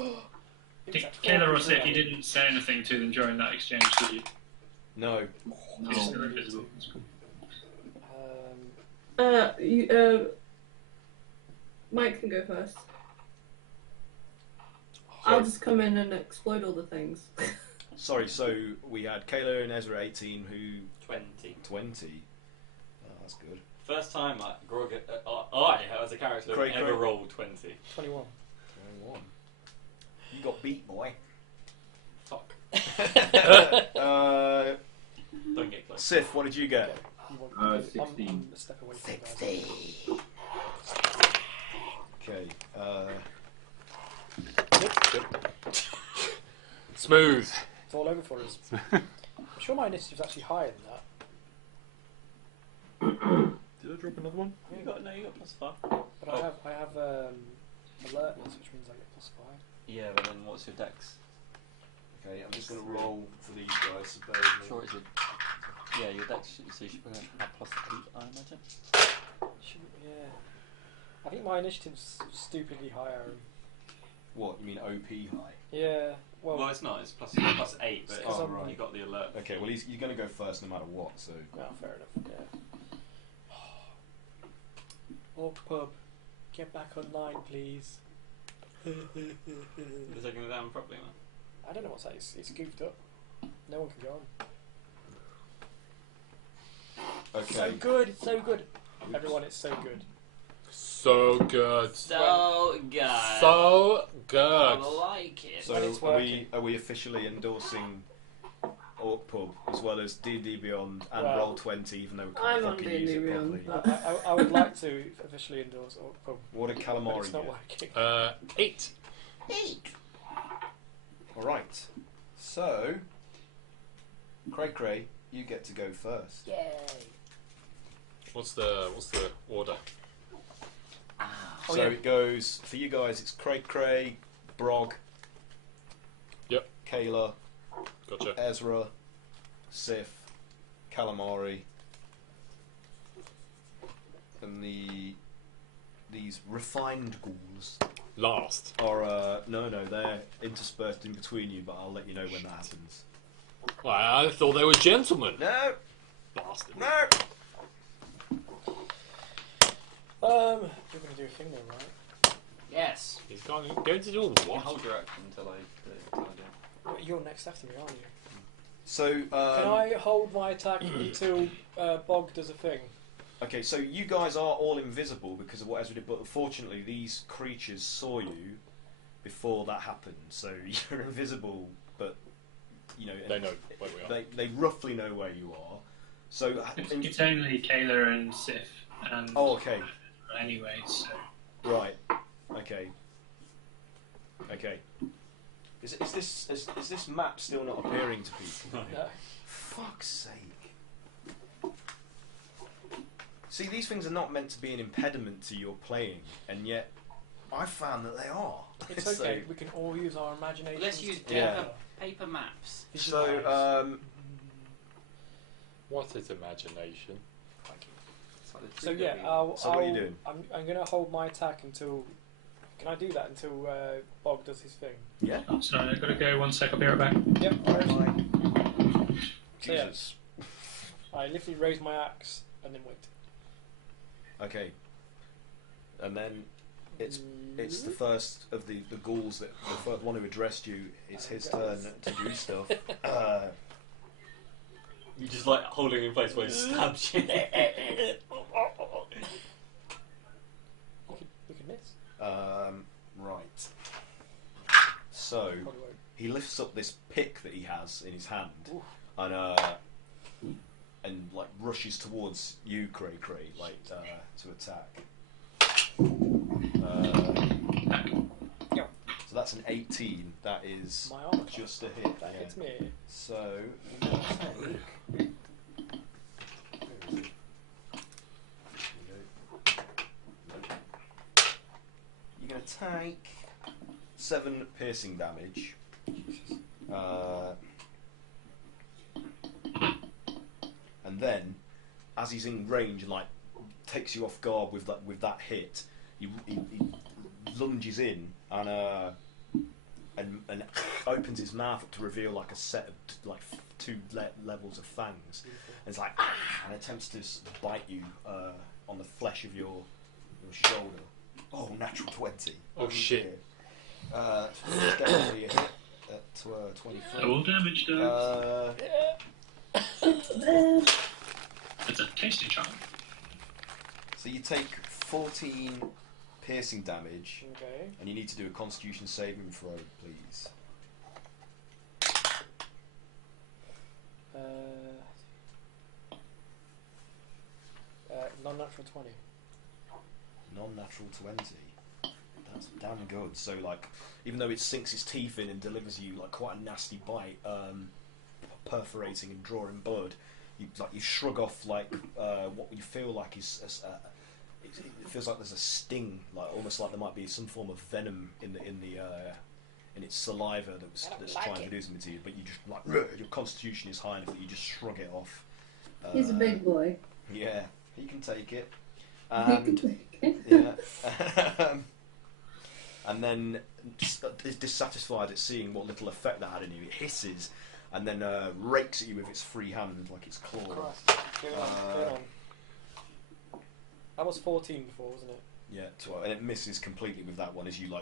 Kayla or Sif, you didn't say anything to them during that exchange, did you? No. Because they're invisible. Mike can go first. I'll just come in and explode all the things. Sorry, so we had Kayla and Ezra 18, who 20. 20. Oh, that's good. First time I, as a character, ever rolled 20. 21. 21. You got beat, boy. Fuck. Don't get close. Sif, what did you get? 16. A step away from 60. Okay. Smooth. It's all over for us. I'm sure my initiative's actually higher than that. Did I drop another one? You got +5. But I have alertness, which means I get +5. Yeah, but then what's your dex? Okay, I'm just going to roll for these guys. So bear with me. Sure, it's yeah, your dex. So you should have +8, I imagine. Yeah. I think my initiative's stupidly higher. What, you mean OP high? Yeah. Well, it's not. It's +8, but Oh, you got the alert. Okay, well you're going to go first no matter what. So. Well, fair enough. Yeah. Orc pub, get back online, please. You're taking it down properly, man. I don't know what's that. It's goofed up. No one can go on. Okay. So good, so good. Everyone, it's so good. So good. So good. So good. I like it. So are we officially endorsing Orc Pub as well as D&D Beyond and Roll20, even though we can't I'm on fucking use D&D it Beyond. properly? I would like to officially endorse Orc Pub. What did But Calamari it's not get? working. 8. 8. Alright. So, Cray, you get to go first. Yay! What's the order? So it goes, for you guys, it's Cray, Brog, Yep. Kayla, Gotcha. Ezra, Sif, Calamari, and these refined ghouls Last. are no, they're interspersed in between you, but I'll let you know when that happens. Well, I thought they were gentlemen. No, Bastard. no. You're going to do a thing though, right? Yes. He's going to do You what? hold your action until I do. Well, you're next after me, aren't you? So, Can I hold my attack until Bog does a thing? okay, so you guys are all invisible because of what Ezra did, but unfortunately these creatures saw you before that happened, so you're invisible, but you know They know where we are. They roughly know where you are. So It's only Kayla and Sif. And oh, okay. Anyway, so. Right. Okay. Is this map still not appearing to people? No. Fuck's sake. See, these things are not meant to be an impediment to your playing, and yet I found that they are. It's okay. We can all use our imagination. Let's use paper maps. So, what is imagination? So yeah, so what are you doing? I'm going to hold my attack until. Can I do that until Bog does his thing? Yeah. Oh, sorry, I've got to go 1 sec. I'll be right back. Yep. Jesus. So, I literally raise my axe and then wait. Okay. And then it's the first of the ghouls the first one who addressed you. It's his turn to do stuff. You just like holding in place where he stabs you. We could miss. Right. So he lifts up this pick that he has in his hand, and like rushes towards you, Cray, like to attack. So that's an 18. That is my armor just a hit. That hits me. So you're gonna take. You're going to take 7 piercing damage. And then, as he's in range and like takes you off guard with that hit, he lunges in and opens his mouth up to reveal like a set of like 2 levels of fangs. And it's like and attempts to bite you on the flesh of your shoulder. Oh, natural 20. Oh shit. It's definitely a hit at 23. Double damage, It's a tasty charm. So you take 14 piercing damage. Okay. And you need to do a Constitution saving throw, please. Non-natural 20. Non-natural 20. That's damn good. So, like, even though it sinks its teeth in and delivers you like quite a nasty bite, perforating and drawing blood, you shrug off like what you feel like is it feels like there's a sting, like almost like there might be some form of venom in its saliva that's trying to do something to you. But you just like your Constitution is high enough that you just shrug it off. He's a big boy. Yeah, he can take it. He can take it. Yeah. And then is dissatisfied at seeing what little effect that had on you. It hisses and then rakes at you with its free hand like its claws. Go on. That was 14 before, wasn't it? Yeah, 12. And it misses completely with that one as you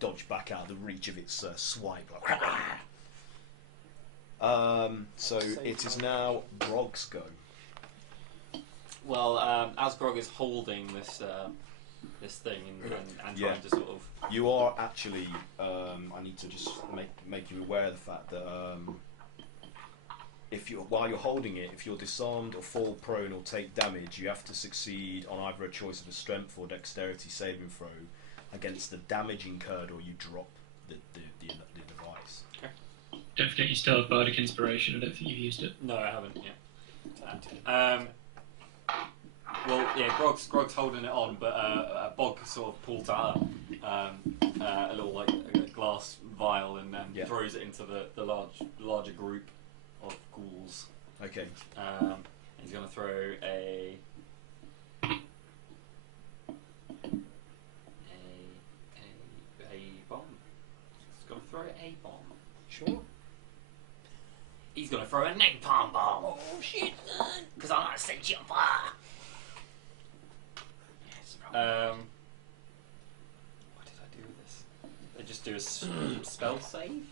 dodge back out of the reach of its swipe. So it is now Grog's go. Well, as Grog is holding this thing and trying to sort of... You are actually... I need to just make you aware of the fact that while you're holding it, if you're disarmed or fall prone or take damage, you have to succeed on either a choice of a strength or dexterity saving throw against the damage incurred, or you drop the device. Okay. Don't forget you still have Bardic Inspiration. I don't think you've used it. No, I haven't yet. Well, yeah, Grog's holding it on, but Bog sort of pulls out a little like a glass vial and throws it into the larger group of ghouls. Okay. He's going to throw a bomb. He's going to throw a bomb. Sure. He's going to throw a napalm bomb. Oh shit, son! Because I want to set you on fire. What did I do with this? They just do a spell save?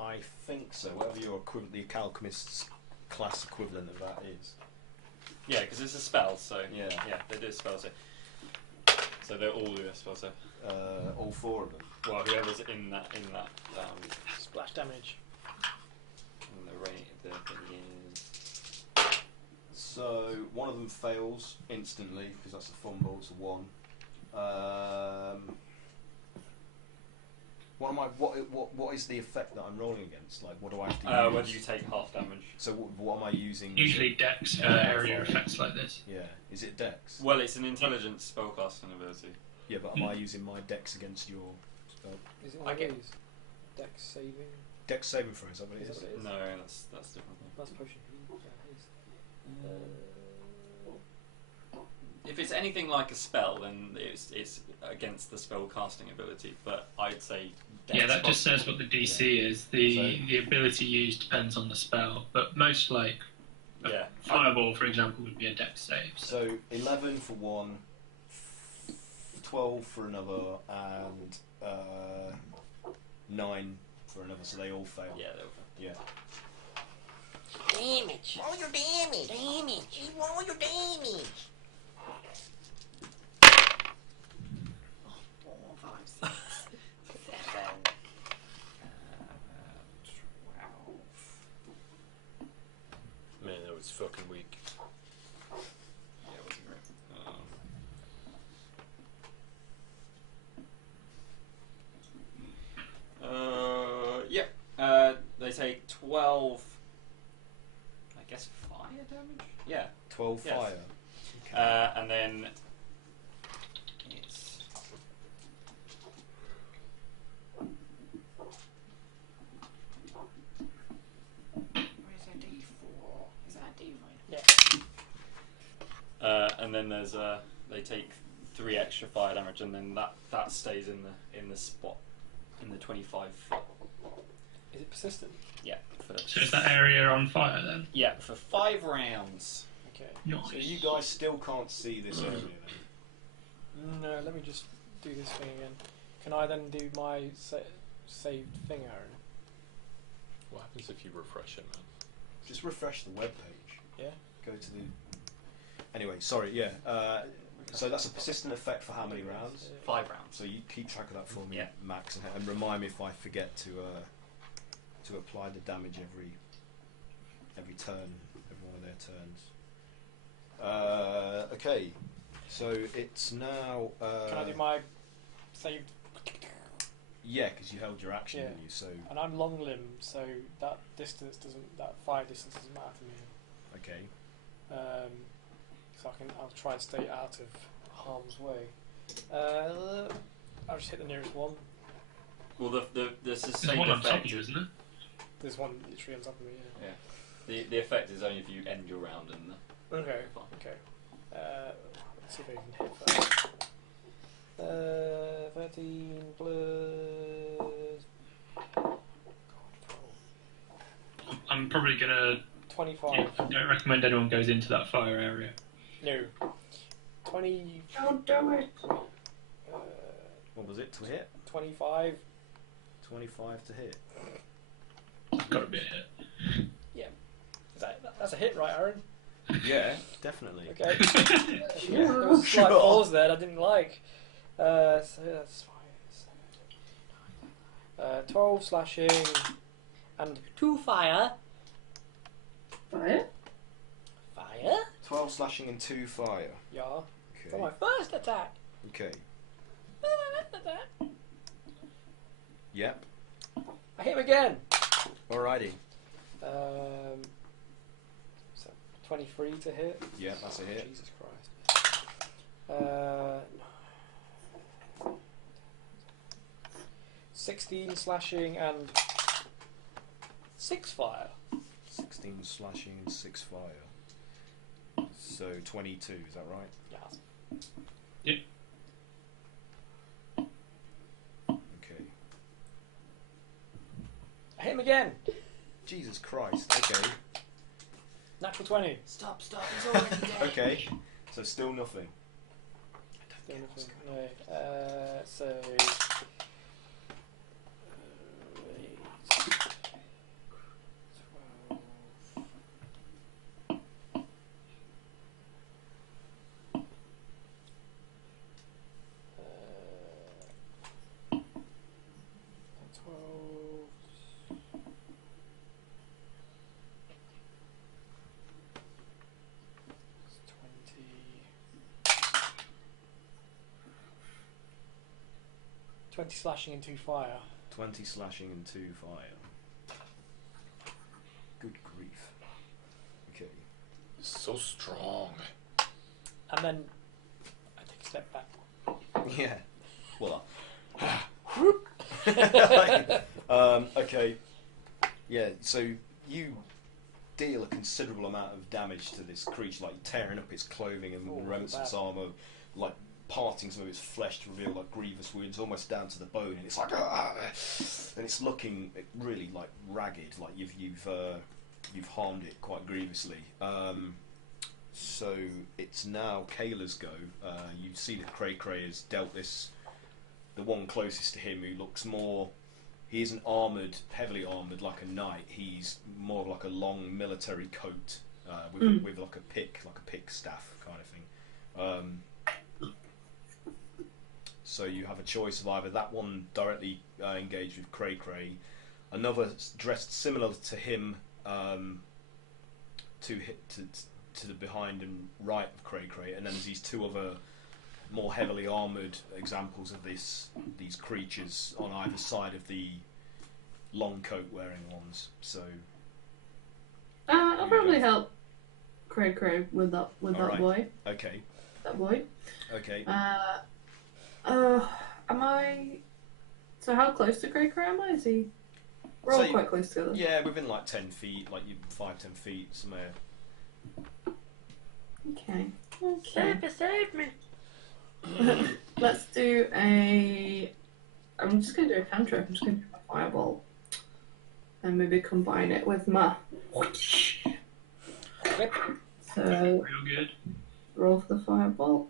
I think so. Whatever the alchemist's class equivalent of that is. Yeah, because it's a spell, so yeah, they do a spell save. So they'll all do a spell save. All 4 of them. Well, whoever's in that splash damage. And the rate of the thing is. So one of them fails instantly because that's a fumble. It's a 1. What am I? What is the effect that I'm rolling against? Like, what do I have to use? Whether you take half damage. So what am I using? Usually Dex for area effects like this. Yeah. Is it Dex? Well, it's an intelligence spellcasting ability. Yeah, but am I using my Dex against your spell? Is it one of these? Dex saving? Dex saving throw, is that what it is? No, that's different. That's potion. If it's anything like a spell, then it's against the spell casting ability. But I'd say yeah, that just says what the DC is. The ability used depends on the spell, but most like fireball, for example, would be a Dex save. So 11 for one, 12 for another, and 9 for another. So they all fail. Yeah, they all fail. Yeah. Damage. Roll your damage. Damage. Roll your damage. 4, 5, 6, 7. 12. Man, that was fucking weak. Yeah, it wasn't great. Yep. They take 12. I guess fire damage. Yeah. 12 yes. fire. Okay. And then it's Where's that D4? Is that a D4? Yeah. And then there's they take 3 extra fire damage, and then that stays in the spot in the 25 foot. Is it persistent? Yeah. So is that area on fire then? Yeah, for 5 rounds. Okay. Nice. So you guys still can't see this area then? No, let me just do this thing again. Can I then do my saved thing, Aaron? What happens if you refresh it, man? Just refresh the web page. Yeah. Go to the. Anyway, sorry. Yeah. So that's a persistent effect for how many rounds? 5 rounds. So you keep track of that for me, Yeah. Max, and remind me if I forget to apply the damage every turn, every one of their turns. Okay, so it's now. Can I do my saved? Yeah, because you held your action, didn't you? So. And I'm long limb, so that fire distance doesn't matter to me. Okay. So I'll try and stay out of harm's way. I'll just hit the nearest one. Well, the There's sustained one on top effect. of you, isn't there? There's one literally on top of me. Yeah. The effect is only if you end your round in the. Okay. Okay. Let's see if I can hit first. 13 plus. I'm probably gonna. 25. Yeah, I don't recommend anyone goes into that fire area. No. 20. Don't do it. What was it to hit? 25. 25 to hit. It's got to be a hit. Yeah. That's a hit, right, Aaron? Yeah, definitely. Okay. Yeah, there was a slight pause there that I didn't like. So that's fine. 12 slashing and 2 fire. Fire? Fire? 12 slashing and 2 fire. Yeah. Okay. For my first attack. Okay. Yep. I hit him again. Alrighty. So 23 to hit. Yeah, that's a hit. Jesus Christ. 16 slashing and 6 fire. 16 slashing and 6 fire. So 22, is that right? Yeah. Yep. Okay. I hit him again. Jesus Christ. Okay. Natural 20. Stop, he's already dead. Okay. So still nothing. Still nothing. No. So. 20 slashing and 2 fire. 20 slashing and 2 fire. Good grief. Okay. So strong. And then I take a step back. Yeah. Well. Okay. Yeah. So you deal a considerable amount of damage to this creature, like tearing up its clothing and remnants of its armor, like parting some of its flesh to reveal like grievous wounds, almost down to the bone, and it's like, and it's looking really like ragged, like you've harmed it quite grievously. So it's now Kayla's go. You see that Cray has dealt this, the one closest to him who looks more. He isn't armoured, heavily armoured like a knight. He's more like a long military coat with like a pick staff kind of thing. So you have a choice of either that one directly engaged with Cray, another dressed similar to him, to the behind and right of Cray, and then there's these two other more heavily armoured examples of these creatures on either side of the long coat wearing ones. So I'll probably help Cray with that right. boy. Okay. That boy. Okay. Am I? So how close to Cray am I? Is he? We're all quite close together. Yeah, within like 10 feet, like 5-10 feet somewhere. Okay. Save me! Let's do a. I'm just going to do a cantrip. I'm just going to do a fireball, and maybe combine it with my. So. Real good. Roll for the fireball.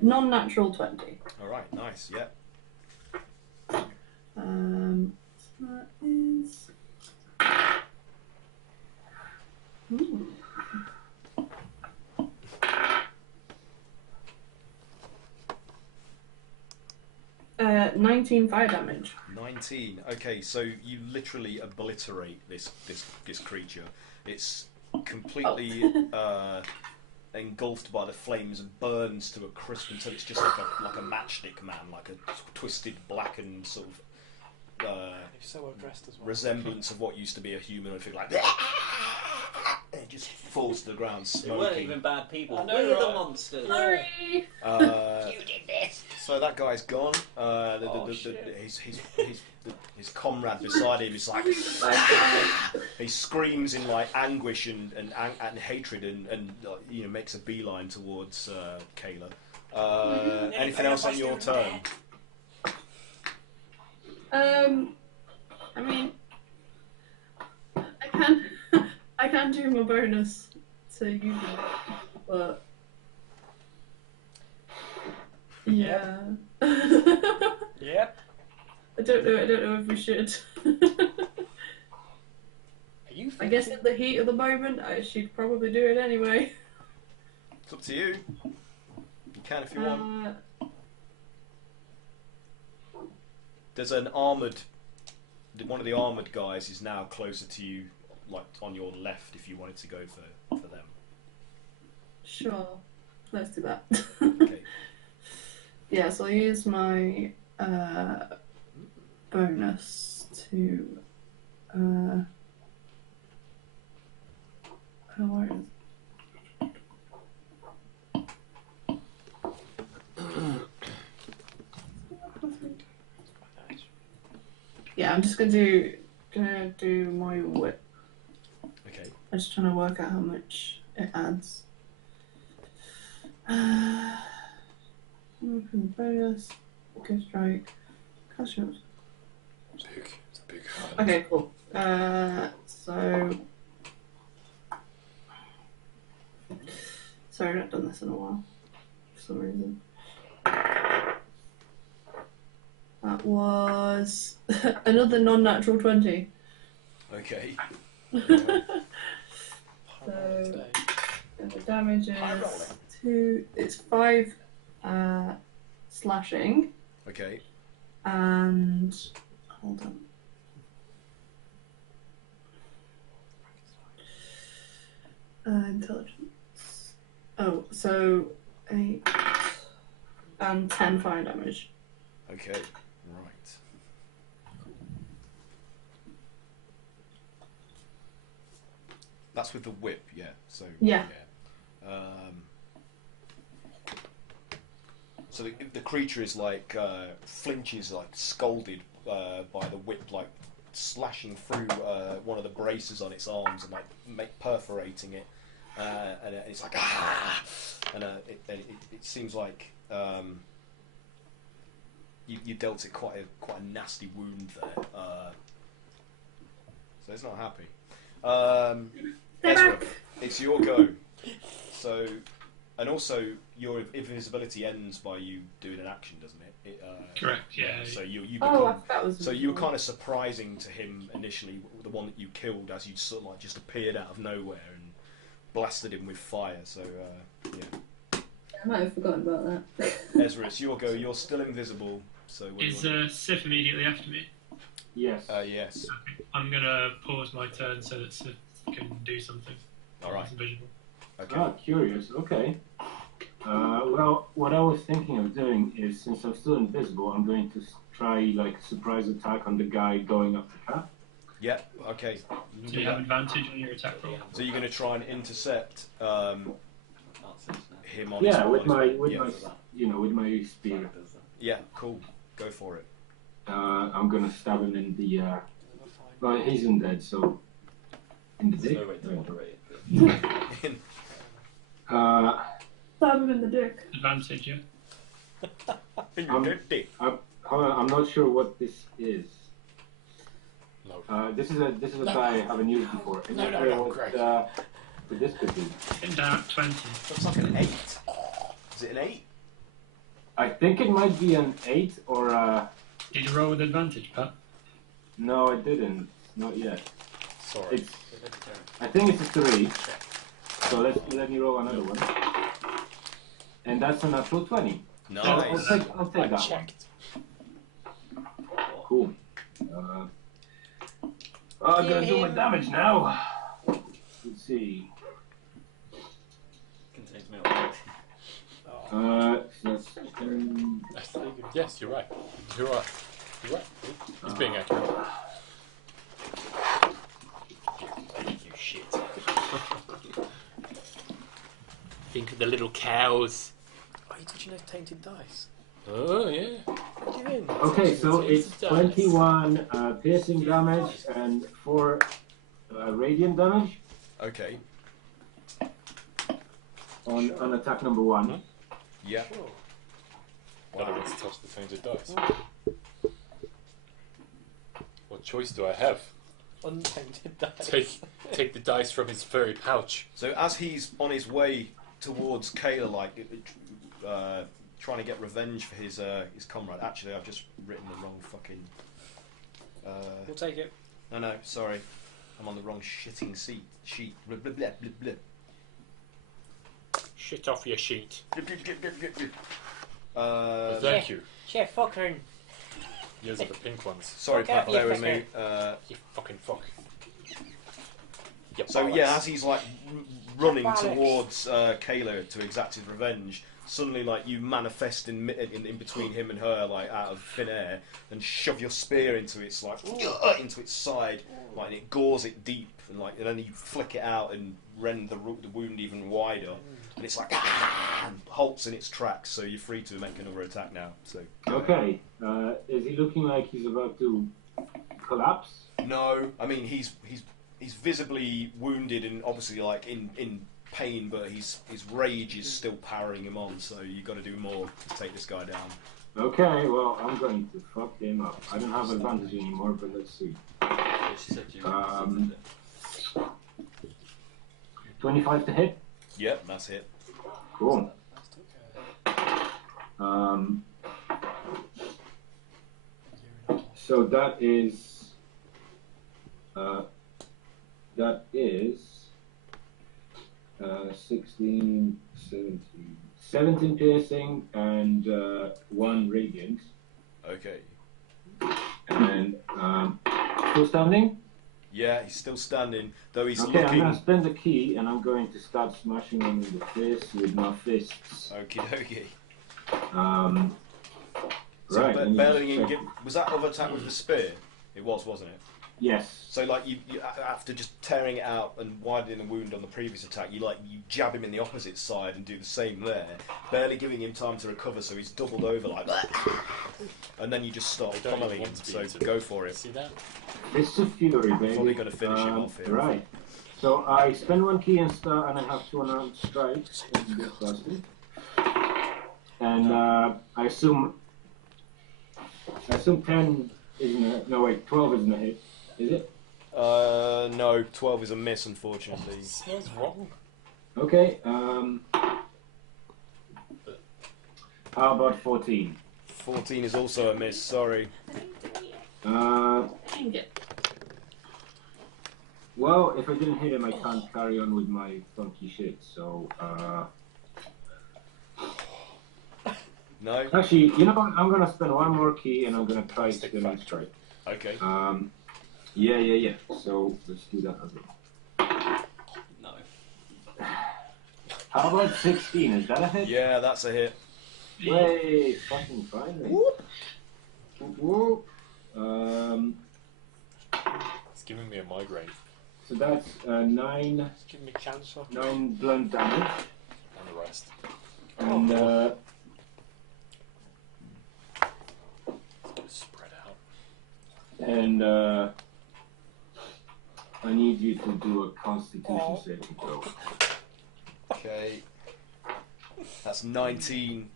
Non-natural 20. All right. Nice. Yeah. So that is. 19 fire damage. 19. Okay, so you literally obliterate this creature. It's completely engulfed by the flames and burns to a crisp until it's just like a matchstick man, like a twisted, blackened sort of so well dressed as well. resemblance of what used to be a humanoid figure, like it just falls to the ground smoking. They weren't even bad people. We're the monsters. Sorry. You did this. So that guy's gone. His comrade beside him is like he screams in like anguish and hatred and makes a beeline towards Kayla. Anything else on your turn? I mean, I can do my bonus to use it, but yeah. Yep. I don't know if we should. I guess in the heat of the moment, I should probably do it anyway. It's up to you. You can if you want. There's an armoured. One of the armoured guys is now closer to you, like on your left, if you wanted to go for them. Sure. Let's do that. Okay. Yeah, so I'll use my bonus to where is Yeah, I'm just gonna do my whip. Okay. I'm just trying to work out how much it adds. Bonus, good strike, cushion. It's a big hand. Okay, cool. So sorry, I've not done this in a while for some reason. That was another non-natural 20. Okay. So the damage is 2. It's 5 slashing. Okay. And hold on. Intelligence. Oh, so 8, and 10 fire damage. Okay, right. That's with the whip, yeah. So Yeah. So the creature is like flinches, like scalded by the whip, like slashing through one of the braces on its arms and like perforating it, and it's like ah, and it seems like you dealt it quite a nasty wound there, so it's not happy. Ezra, it's your go. So, and also your invisibility ends by you doing an action, doesn't it? Correct. Yeah. So you Oh, become. that was. So you were kind of surprising to him initially, the one that you killed, as you sort of like just appeared out of nowhere and blasted him with fire. So yeah. I might have forgotten about that. Ezra, it's your go. You're still invisible. So what do you Is want Sif immediately after me? Yes. yes. Okay. I'm gonna pause my turn so that Sif can do something. All right. It's invisible. Okay. Ah, curious. Okay. Well, what I was thinking of doing is, since I'm still invisible, I'm going to try like a surprise attack on the guy going up the path. Yeah. Okay. So you have advantage on your attack roll. So you're going to try and intercept him on Yeah, his with my yeah. with my spear. Yeah. Cool. Go for it. I'm gonna stab him in the. Well, he's undead, so in the dick. Stab him in the dick. Advantage, yeah. I'm not sure what this is. No. This is a die I haven't used before. No, Greg. What this could be. In down 20. Looks like an 8. Is it an 8? I think it might be an 8 or Did you roll with advantage, Pat? No, I didn't. Not yet. Sorry. I think it's a 3. So let me roll another one. And that's a natural 20. Nice. I'll take that checked. one. Cool. I'm gonna do my damage now. Let's see. Contains milk. So that's Yes, you're right. You're right. You're right. He's being accurate. You shit. Think of the little cows. Are you touching those tainted dice? Oh, yeah. What do you mean? okay, so it's dice. 21 piercing damage and 4 radiant damage Okay. on attack number 1. Yeah. Sure. Wow. Let's touch the tainted dice. What choice do I have? Untainted dice. Take the dice from his furry pouch. So as he's on his way towards Kayla, trying to get revenge for his comrade. Actually, I've just written the wrong fucking. We'll take it. No, sorry, I'm on the wrong shitting sheet. Blah, blah, blah, blah, blah. Shit off your sheet. Thank you. Chef fucking. Yours are the pink ones. Sorry, Okay, Pat, bear you with me. fucker. You fucking fuck. You So bollocks. yeah, as he's like running Bollocks. towards Kayla to exact his revenge, suddenly like you manifest in between him and her, like out of thin air, and shove your spear into its into its side, like, and it gores it deep, and then you flick it out and rend the wound even wider, and it's like and halts in its tracks. So you're free to make another attack now. So Okay, is he looking like he's about to collapse? no, I mean he's visibly wounded and obviously like in pain, but his rage is still powering him on. So you got to do more to take this guy down. Okay, well, I'm going to fuck him up. I don't have advantage anymore, but let's see. 25 to hit? Yep, that's it. Cool. So that is 16, 17 piercing and 1 radiant. Okay. And still standing? Yeah, he's still standing, though he's Okay, I'm looking. going to spend the key and I'm going to start smashing him in the face with my fists. Okie dokie. So right. let me Belling just check. was that other attack with the spear? It was, wasn't it? Yes. So like you after just tearing it out and widening the wound on the previous attack, you jab him in the opposite side and do the same there, barely giving him time to recover, so he's doubled over like that, and then you just start pummeling him. So go for it. See that? It's a fury, baby. Probably going to finish him off here. Right. So I spend 1 key and start, and I have 2 unarmed strikes. And I assume 10 isn't a... No, wait, 12 isn't a hit. Is it? No, 12 is a miss, unfortunately. Smells wrong. Okay, how about 14? 14 is also a miss, sorry. Well, if I didn't hit him, I can't carry on with my funky shit, so, No? Actually, you know what? I'm gonna spend 1 more key and I'm gonna try Scimitar Strike. Okay. Yeah. So, let's do that as well. No. How about 16? Is that a hit? Yeah, that's a hit. Yay! Fucking finally. Whoop. Whoop. It's giving me a migraine. So that's 9. Give me cancer. 9 blunt damage. And the rest. And Spread out. and I need you to do a Constitution saving throw. Okay. That's 19.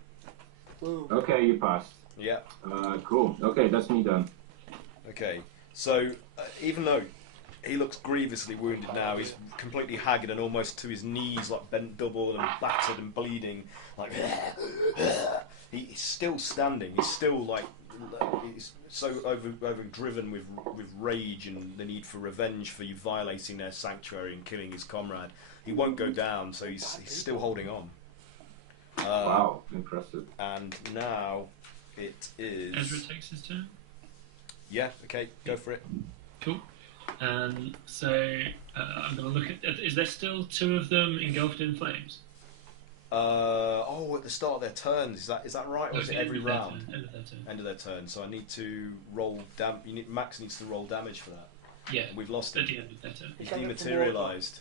Okay, you passed. Yeah. Cool. Okay, that's me done. Okay. So, even though he looks grievously wounded now, he's completely haggard and almost to his knees, like bent double and battered and bleeding. Like, he's still standing. He's still like, he's so overdriven with rage and the need for revenge for you violating their sanctuary and killing his comrade. He won't go down, so he's still holding on. Wow, impressive. And now it is. Ezra takes his turn. Yeah. Okay. Go for it. Cool. So I'm going to look at. Is there still 2 of them engulfed in flames? At the start of their turns. Is that right, or is it every round? End of their turn. End of their turn. So I need to roll Max needs to roll damage for that. Yeah. We've lost him. At the end of their turn. He's dematerialised.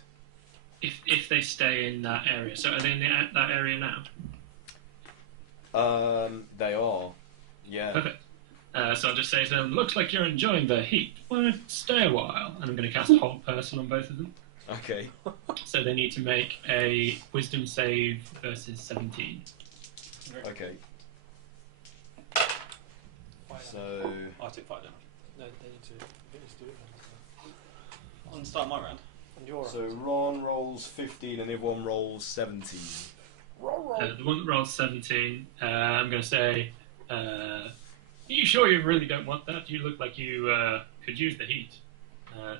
If they stay in that area. So are they in that area now? They are. Yeah. Perfect. So I'll just say to them, looks like you're enjoying the heat. Why not stay a while? And I'm going to cast Hold Person on both of them. Okay. So they need to make a Wisdom save versus 17. Okay. So I took 5 damage. No, they need to do it then. On start my round. And your So Ron rolls 15 and everyone rolls 17. The one that rolls 17, I'm going to say, you sure you really don't want that? You look like you could use the heat.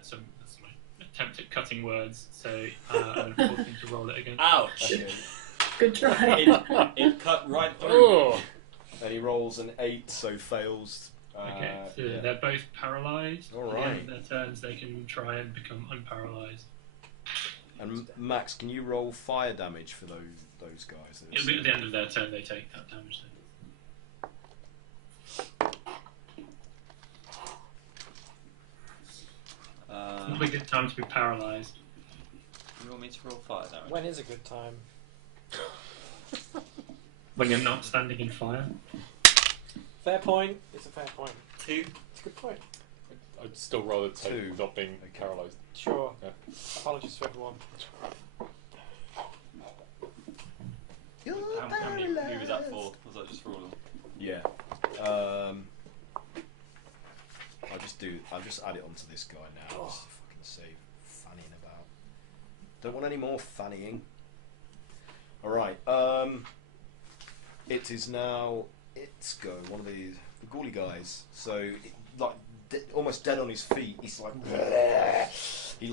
So that's my attempt at cutting words. So I'm going to force him to roll it again. Ouch! Okay. Good try. It cut right through. Oh. And he rolls an 8, so fails. Okay, so yeah. they're both paralysed. All At the right. end of their turns, they can try and become unparalysed. And Max, can you roll fire damage for those guys? It'll be at the end of their turn they take that damage. It'll be a good time to be paralysed. You want me to roll fire damage? When is a good time? When you're not standing in fire. Fair point. It's a fair point. 2. It's a good point. I'd still rather take 2. not being paralysed. Sure. Yeah. Apologies to everyone. How many who was that for? Was that just for all of them? Yeah. I'll just add it onto this guy now. Just to fucking save fannying about. Don't want any more fannying. Alright, it is now its go, one of the ghoulie guys. So, almost dead on his feet, he's like, he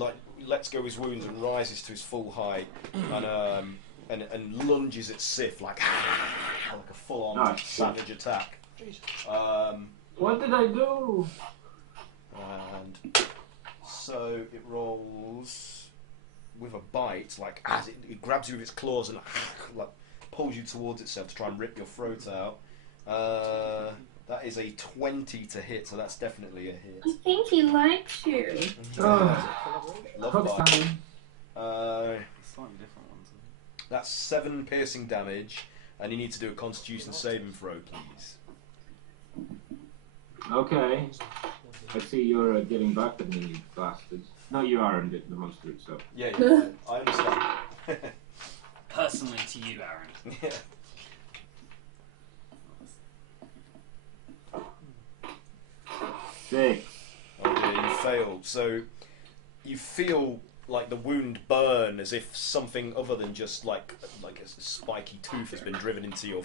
lets go his wounds and rises to his full height and lunges at Sif like a full-on savage attack. What did I do? And so it rolls with a bite, like as it grabs you with its claws and like pulls you towards itself to try and rip your throat out. That is a 20 to hit, so that's definitely a hit. I think he likes you. Love bite. Slightly different ones. That's 7 piercing damage, and you need to do a Constitution saving throw, please. Okay. I see you're getting back at me, you bastards. No, you aren't the monster itself. Yeah, I understand. Personally to you, Aaron. Yeah. Six. Oh dear, you failed. So you feel like the wound burn as if something other than just like a spiky tooth has been driven into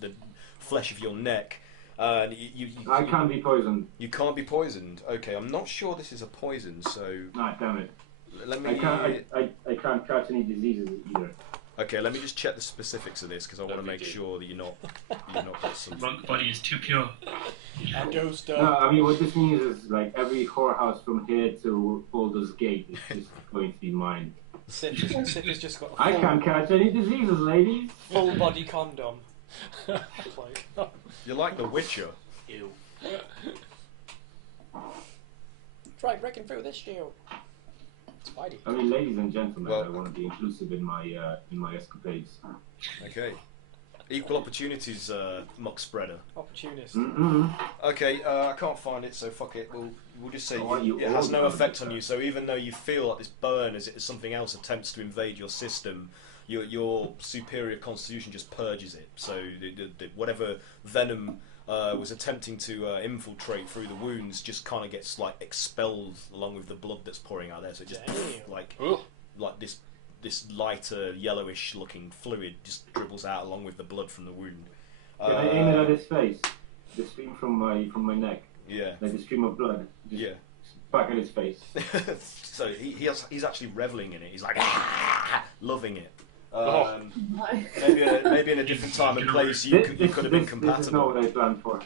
the flesh of your neck. I can't be poisoned. You can't be poisoned. Okay, I'm not sure this is a poison, so. Ah, damn it. Let me. I can't catch any diseases either. Okay, let me just check the specifics of this because I want to make sure that you're not got some. Rock body is too pure. No, I mean what this means is like every whorehouse from here to Baldur's Gate is just going to be mine. Sip has just got a I can't catch any diseases, ladies. full body condom. You're like the Witcher. Ew. Try breaking through this shield. Spidey. I mean, ladies and gentlemen, I want to be inclusive in my escapades. Okay. Equal opportunities, muck spreader. Opportunist. Okay, I can't find it, so fuck it. We'll just say you it has no all effect done on you. So even though you feel like this burn as something else attempts to invade your system, your superior constitution just purges it. So whatever venom was attempting to infiltrate through the wounds just kind of gets like expelled along with the blood that's pouring out there. So it just like this lighter yellowish looking fluid just dribbles out along with the blood from the wound. Can I aim it at his face? The stream from my neck. Yeah. Like the stream of blood. Just yeah. Back at his face. So he's actually reveling in it. He's like loving it. Maybe in a different time and place you could have been compatible. This is not what I planned for.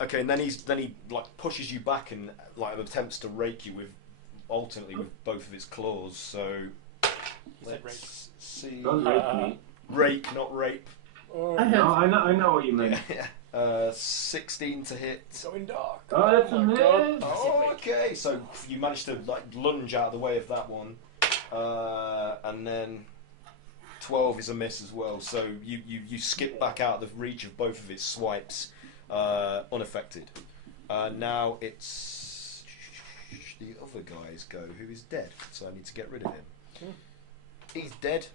Okay, and then he like pushes you back and like attempts to rake you alternately with both of his claws. So let's see. Don't rape me. Rake, not rape. No, I know what you mean. 16 to hit. Going dark. Oh, that's a miss. Oh, okay. So you managed to like lunge out of the way of that one, and then 12 is a miss as well. So you skip back out of the reach of both of its swipes, unaffected. Now it's the other guy's go, who is dead. So I need to get rid of him. He's dead.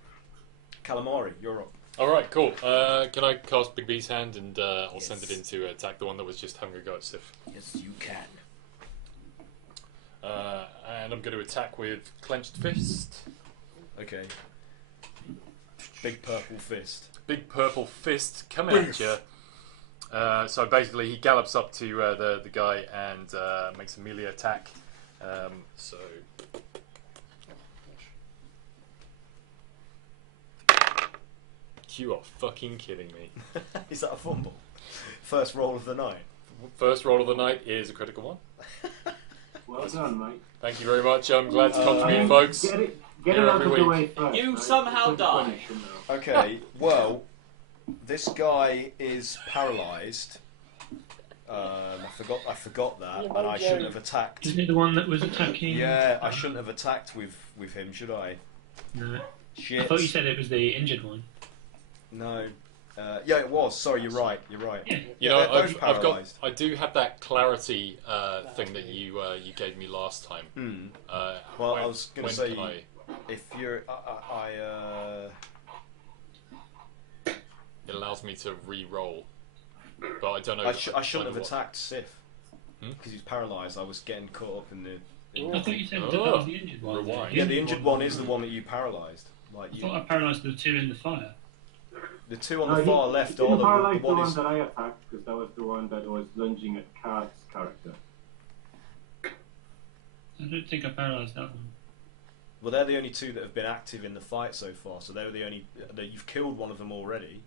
Calamari, you're up. Alright, cool. Can I cast Big B's hand and I'll send it in to attack the one that was just having a go at Sif? Yes, you can. And I'm going to attack with Clenched Fist. Okay. Big purple fist. Big purple fist coming at you. So basically he gallops up to the guy and makes a melee attack. So... You are fucking kidding me. Is that a fumble? First roll of the night. First roll of the night is a critical one. Well done, mate. Thank you very much. I'm glad to contribute, folks. Get it out of the way first. You somehow die. Okay, well, this guy is paralysed. I forgot that, and I shouldn't have attacked. Isn't it the one that was attacking? Yeah, I shouldn't have attacked with him, should I? No. Shit. I thought you said it was the injured one. No. Yeah, it was. Sorry, you're right. Yeah. You know, both paralysed. I do have that clarity thing that you gave me last time. Well, I was going to say, if you're, it allows me to re-roll, but I don't know. I shouldn't have attacked Sif because he's paralysed. I was getting caught up in the. I thought you said that was the injured one. Rewind. Yeah, the injured one is the one that you paralysed. Like I thought I paralysed the two in the fire. The two on the far left are are the one is... that I attacked because that was the one that was lunging at Kat's character. I don't think I paralysed that one. Well, they're the only two that have been active in the fight so far. So they're the only. You've killed one of them already.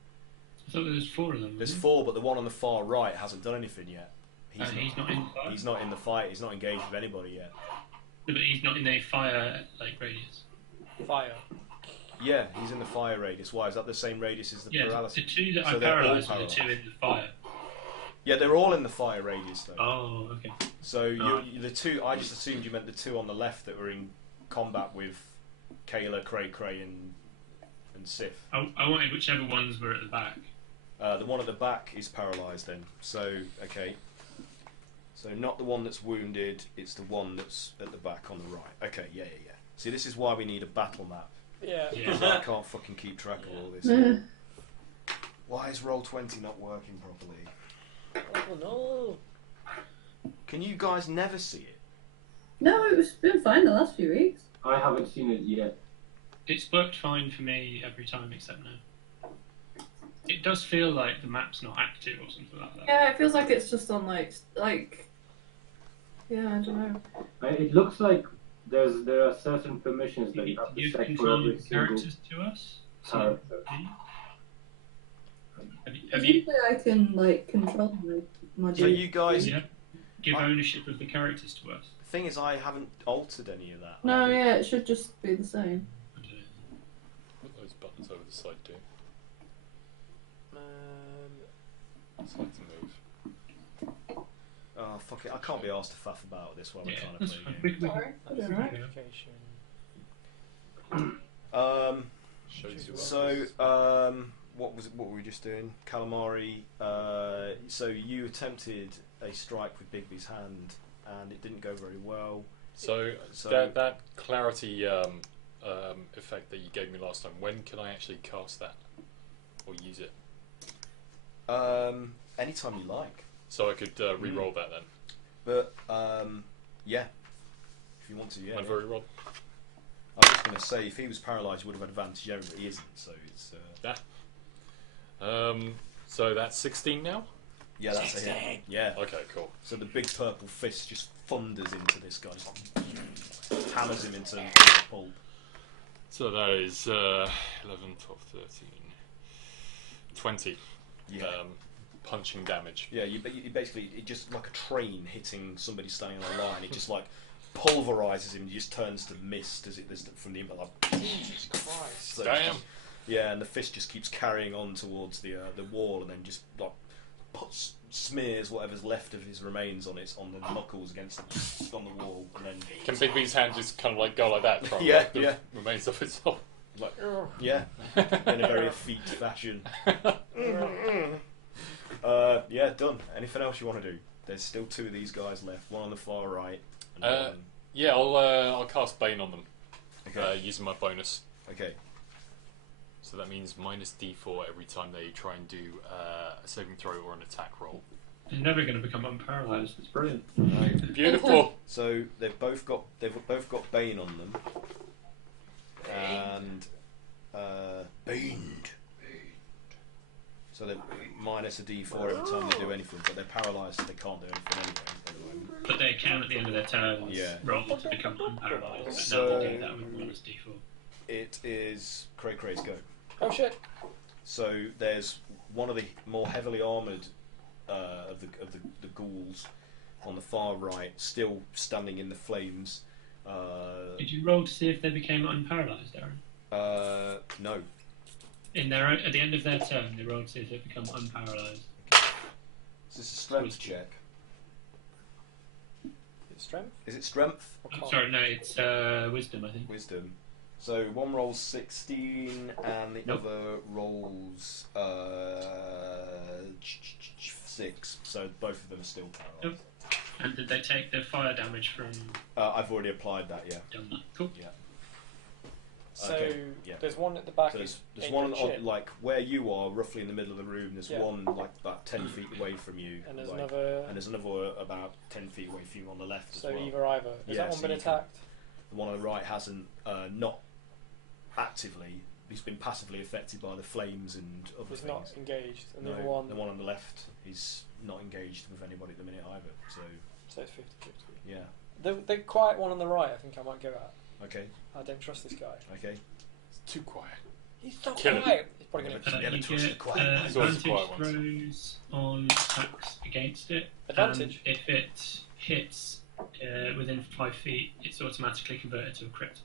I thought there was 4 of them. There's 4, but the one on the far right hasn't done anything yet. He's not in the fight. He's not in the fight. He's not engaged with anybody yet. No, but he's not in a fire radius. Fire. Yeah, he's in the fire radius. Why is that the same radius as the paralysis? The two that So I they're all paralysed are the two in the fire. Yeah, they're all in the fire radius though. Oh, okay. So the two. I just assumed you meant the two on the left that were in combat with Kayla, Cray, and Sif. I wanted whichever ones were at the back. The one at the back is paralysed then. So okay. So not the one that's wounded. It's the one that's at the back on the right. Okay. Yeah. See, this is why we need a battle map. Yeah. Because I can't fucking keep track of all this. Why is Roll20 not working properly? Oh no! Can you guys never see it? No, it's been fine the last few weeks. I haven't seen it yet. It's worked fine for me every time except now. It does feel like the map's not active or something like that. Yeah, it feels like it's just on like yeah, I don't know. It looks like there are certain permissions that you have to You set for control every single characters to us. character. Have you? Usually I can like control my So you guys, give ownership of the characters to us. the thing is, I haven't altered any of that. No, yeah, it should just be the same. Put those buttons over the side too. Side to move. Oh fuck it! I can't be asked to faff about this while we're trying to that's play a fine. game. Sorry, I don't know. What were we just doing? Calamari. So you attempted a strike with Bigby's hand, and it didn't go very well. So that clarity effect that you gave me last time. When can I actually cast that or use it? Anytime you like. So I could re-roll that then. But yeah, if you want to, yeah. I've already rolled. I was just going to say, if he was paralysed, you would have had advantage over, but he isn't. So it's so that's 16 now. Yeah, that's a hit. Yeah. Okay, cool. So the big purple fist just thunders into this guy, just hammers him into pulp. So that is 11, 12, 13, 20. Yeah. Punching damage. Yeah, you basically, it just like a train hitting somebody standing on a line. It just like pulverizes him. He just turns to mist as it does from the impact. Like, Jesus Christ! So Damn. Yeah, and the fist just keeps carrying on towards the wall, and then just like smears whatever's left of his remains on the knuckles against on the wall, and then Can Bigby's hand just kind of like go like that? Try Yeah, the yeah. Remains of itself. like yeah, in a very effete fashion. Yeah, done. Anything else you want to do? There's still two of these guys left. One on the far right. And one... Yeah, I'll cast Bane on them. Okay. Using my bonus. Okay. So that means minus D4 every time they try and do a saving throw or an attack roll. They're never going to become unparalysed. It's brilliant. Right. Beautiful. So they've both got Bane on them. And Baned. So they're minus a D4 every time they do anything, but they're paralysed, so they can't do anything anyway at the moment. But they can at the end of their turn roll to become unparalysed. So now they do that with minus D4. It is Cray's go. Oh shit! So there's one of the more heavily armoured of the ghouls on the far right, still standing in the flames. Did you roll to see if they became unparalysed, Aaron? No. At the end of their turn, they rolled to see if they become unparalysed. Is this a strength check? Strength? Is it strength? Sorry, no, it's wisdom, I think. Wisdom. So one rolls 16 and the other rolls 6. So both of them are still paralysed. Yep. And did they take the fire damage from... I've already applied that, yeah. Done that. Cool. Yeah. So yeah. there's one at the back. So there's one like where you are, roughly in the middle of the room. There's one like about 10 feet away from you, and there's like, another about 10 feet away from you on the left. So as well. either. Has that one been attacked? The one on the right hasn't, not actively. He's been passively affected by the flames and other things. He's not engaged. And no, the one on the left is not engaged with anybody at the minute either. So it's 50-50. Yeah. The quiet one on the right, I think I might go at. Okay. I don't trust this guy. Okay. It's too quiet. He's so Kill quiet. him. He's probably going to You get advantage throws on attacks against it. Advantage? And if it hits within 5 feet, it's automatically converted to a crit.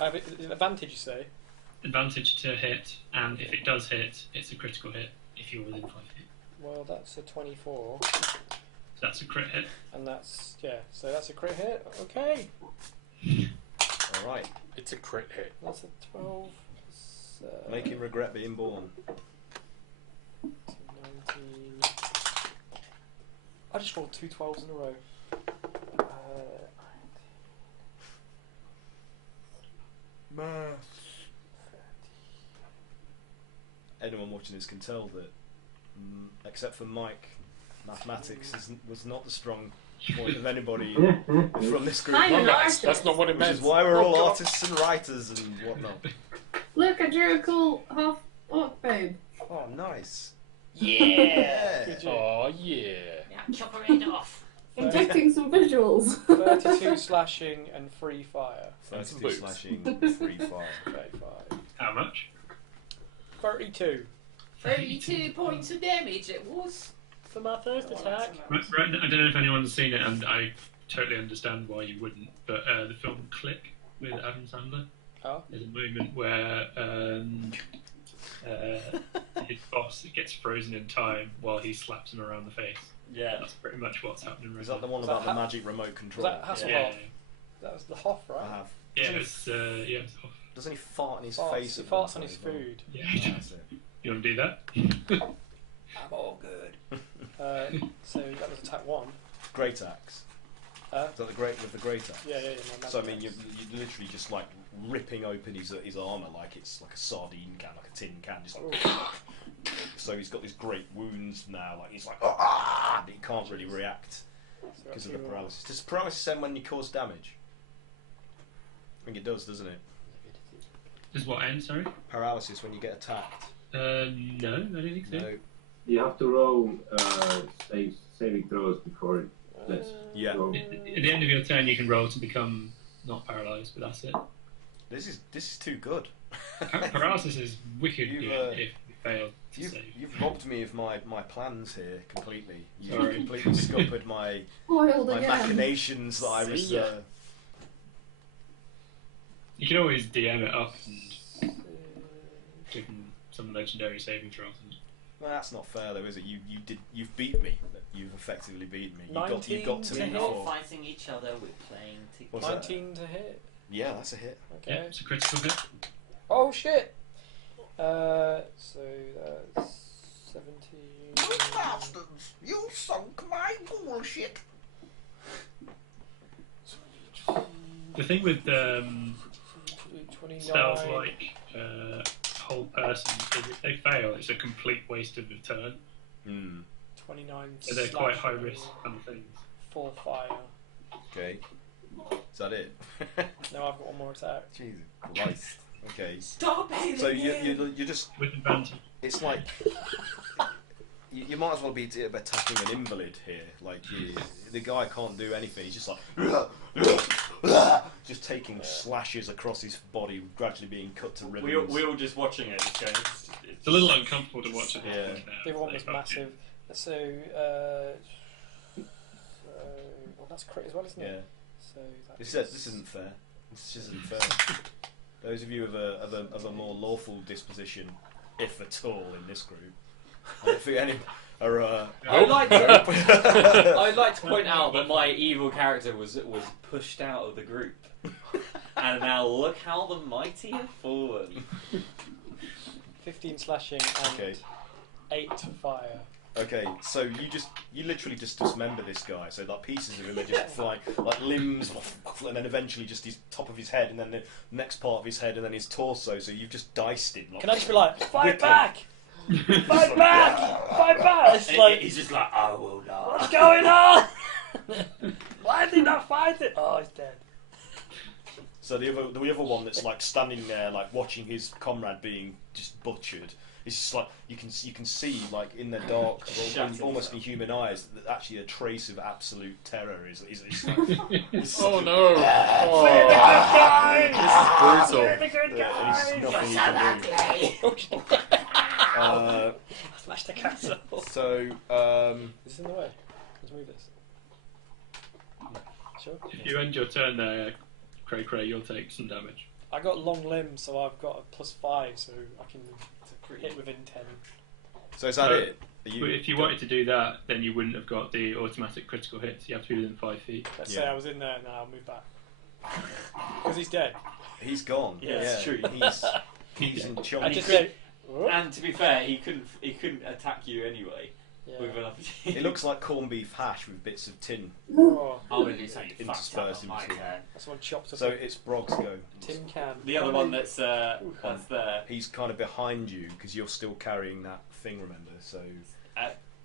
Advantage, you say? Advantage to hit, and if it does hit, it's a critical hit if you're within 5 feet. Well, that's a 24. So that's a crit hit. And that's, so that's a crit hit. Okay. Alright. It's a crit hit. That's a 12. Make him regret being born. 19. I just rolled 2 12s in a row. Anyone watching this can tell that, except for Mike, mathematics was not the strong point of anybody from this group. That's not what it meant. Which is why we're all artists and writers and whatnot. Look, I drew a cool half orc babe. Oh, nice. Yeah. Oh, yeah. Now chop her head off. Injecting some visuals. 32 slashing and 3 fire. 32 slashing, 3 fire. Okay, 5. How much? 32. 32 points of damage it was. For my first attack. Right, I don't know if anyone's seen it, and I totally understand why you wouldn't, but the film Click with Adam Sandler, there's a moment where his boss gets frozen in time while he slaps him around the face. Yeah. That's pretty much what's happening right Is that the now. one about the magic remote control? Was that Hasselhoff? Yeah. That was the Hoff, right? I have. Yeah, it's Hoff. Doesn't he fart in his Farts. face? He at one farts on his point? food. Yeah, Oh, that's it. You want to do that? I'm all good. So that was attack 1. Great axe. Is that the great with the great axe? Yeah. My So I magic mean, axe. you're literally just like ripping open his armor like it's like a sardine can, like a tin can, just like. So he's got these great wounds now, like he's like but he can't really react because of the paralysis. Does paralysis end when you cause damage? I think it does, doesn't it? Does what end, sorry? Paralysis when you get attacked. No, I don't think so. No. You have to roll saving throws before it lets go. At the end of your turn, you can roll to become not paralysed, but that's it. This is too good. Paralysis is wicked You've, good if you fail to You've, save. you've robbed me of my plans here completely. You've Sorry. completely scuppered my Foiled my again. machinations that I was. You can always DM it up and give them some legendary saving throws. Well, that's not fair though, is it? You've beat me. You've effectively beaten me. You got to We're me not before. fighting each other, we're playing together. 19 to hit. Yeah, that's a hit. Okay. Yeah, it's a critical hit. Oh shit! So that's 17. You bastards! You sunk my bullshit! The thing with 29. spells like whole person is if they fail, it's a complete waste of a turn. 29. So they're quite high slashing, risk kind of things. 4 fire. Okay. Is that it? No, I've got one more attack. Jesus Christ. Okay. Stop it! So you just with advantage. It's like you might as well be attacking an invalid here. Like the guy can't do anything. He's just like just taking slashes across his body, gradually being cut to ribbons. We all just watching it. Just going, it's a little uncomfortable to watch it. Yeah. The other one was massive. So, well, that's crit as well, isn't it? So this isn't fair. This isn't fair. Those of you of a more lawful disposition, if at all, in this group, I don't think any are. I'd like to point out that my evil character was pushed out of the group, and now look how the mighty have fallen. 15 slashing and 8 fire. Okay, so you literally just dismember this guy. So like pieces of him are just flying, like limbs, and then eventually just his top of his head, and then the next part of his head, and then his torso. So you've just diced him. Like, Can I just be like, fight whip back! Fight back! Fight back! It's like, He's just like, I will not. what's going on? Why is he not fighting? Oh, he's dead. So the other one that's like standing there, like watching his comrade being just butchered. It's just like you can see like in the dark, almost in human eyes, that actually a trace of absolute terror is like, oh no! This is brutal. And nothing you can do. Smash the castle. So Is this in the way? Let's move this. Sure. If you end your turn there, Cray, you'll take some damage. I got long limbs, so I've got a +5, so I can hit within 10. So is that it? But if you wanted to do that, then you wouldn't have got the automatic critical hits. You have to be within 5 feet. Let's say I was in there and then I'll move back. Because he's dead. He's gone. Yeah, it's true. He's in chunk. I just say, and to be fair, he couldn't attack you anyway. Yeah. With an opportunity. It looks like corned beef hash with bits of tin oh, interspersed in between. Someone chopped up So it's Brog's go. tin can. The other one that's there. He's kind of behind you because you're still carrying that thing. Remember, so.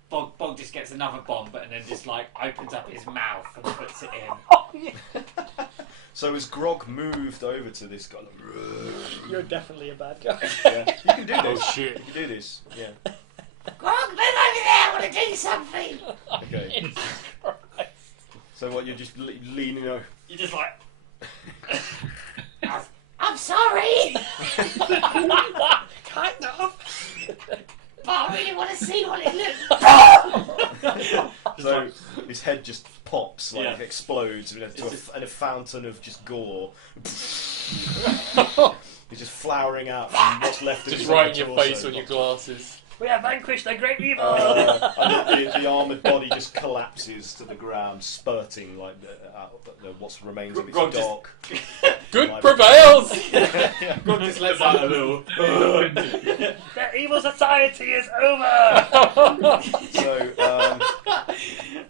Bog just gets another bomb, and then just like opens up his mouth and puts it in. Oh, yeah. So as Grog moved over to this guy, you're definitely a bad guy. Yeah, you can do this. Oh shit! You can do this. Yeah. Grog, move over there. I want to do something. Okay. So what? You're just leaning over. You're just like. I'm sorry. Kind of. But I really want to see what it looks like. So his head just pops, explodes into a fountain of just gore. He's just flowering out from what's left of his Just right in your torso. face on your glasses. We have vanquished the great evil! And the armoured body just collapses to the ground, spurting like what remains of its dark. Good prevails! God just lets out a little. The evil society is over! So,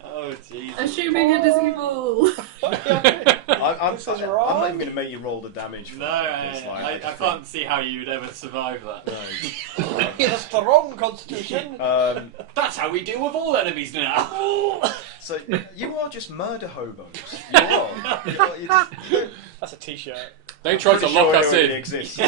oh Jesus! Assuming it is evil. I'm not even going to make you roll the damage. No, I can't see how you would ever survive that. No. He has a strong constitution. That's how we deal with all enemies now. So you are just murder hobos. You are. That's a t-shirt. They tried to lock us in. Exists.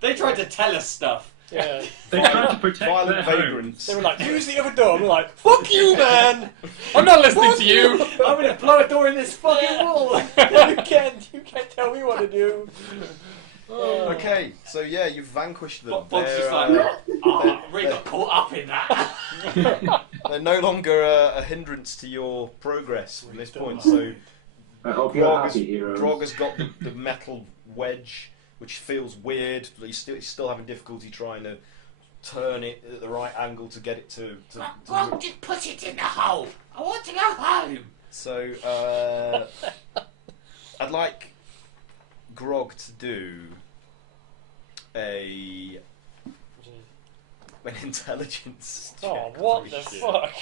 They tried to tell us stuff. Yeah. They tried to protect Violent their vagrants. They were like, use the other door. We're like, fuck you, man. I'm not listening to you. I'm going to blow a door in this fucking wall. you can't tell me what to do. Okay, so yeah, you've vanquished them. Bob's just like, really got caught up in that. They're no longer a hindrance to your progress from this point. So I hope you're happy, heroes. Grog has got the metal wedge, which feels weird. But he's still having difficulty trying to turn it at the right angle to get it to Grog, just put it in the hole. I want to go home. So I'd like Grog to do an intelligence check. Oh, what the fuck?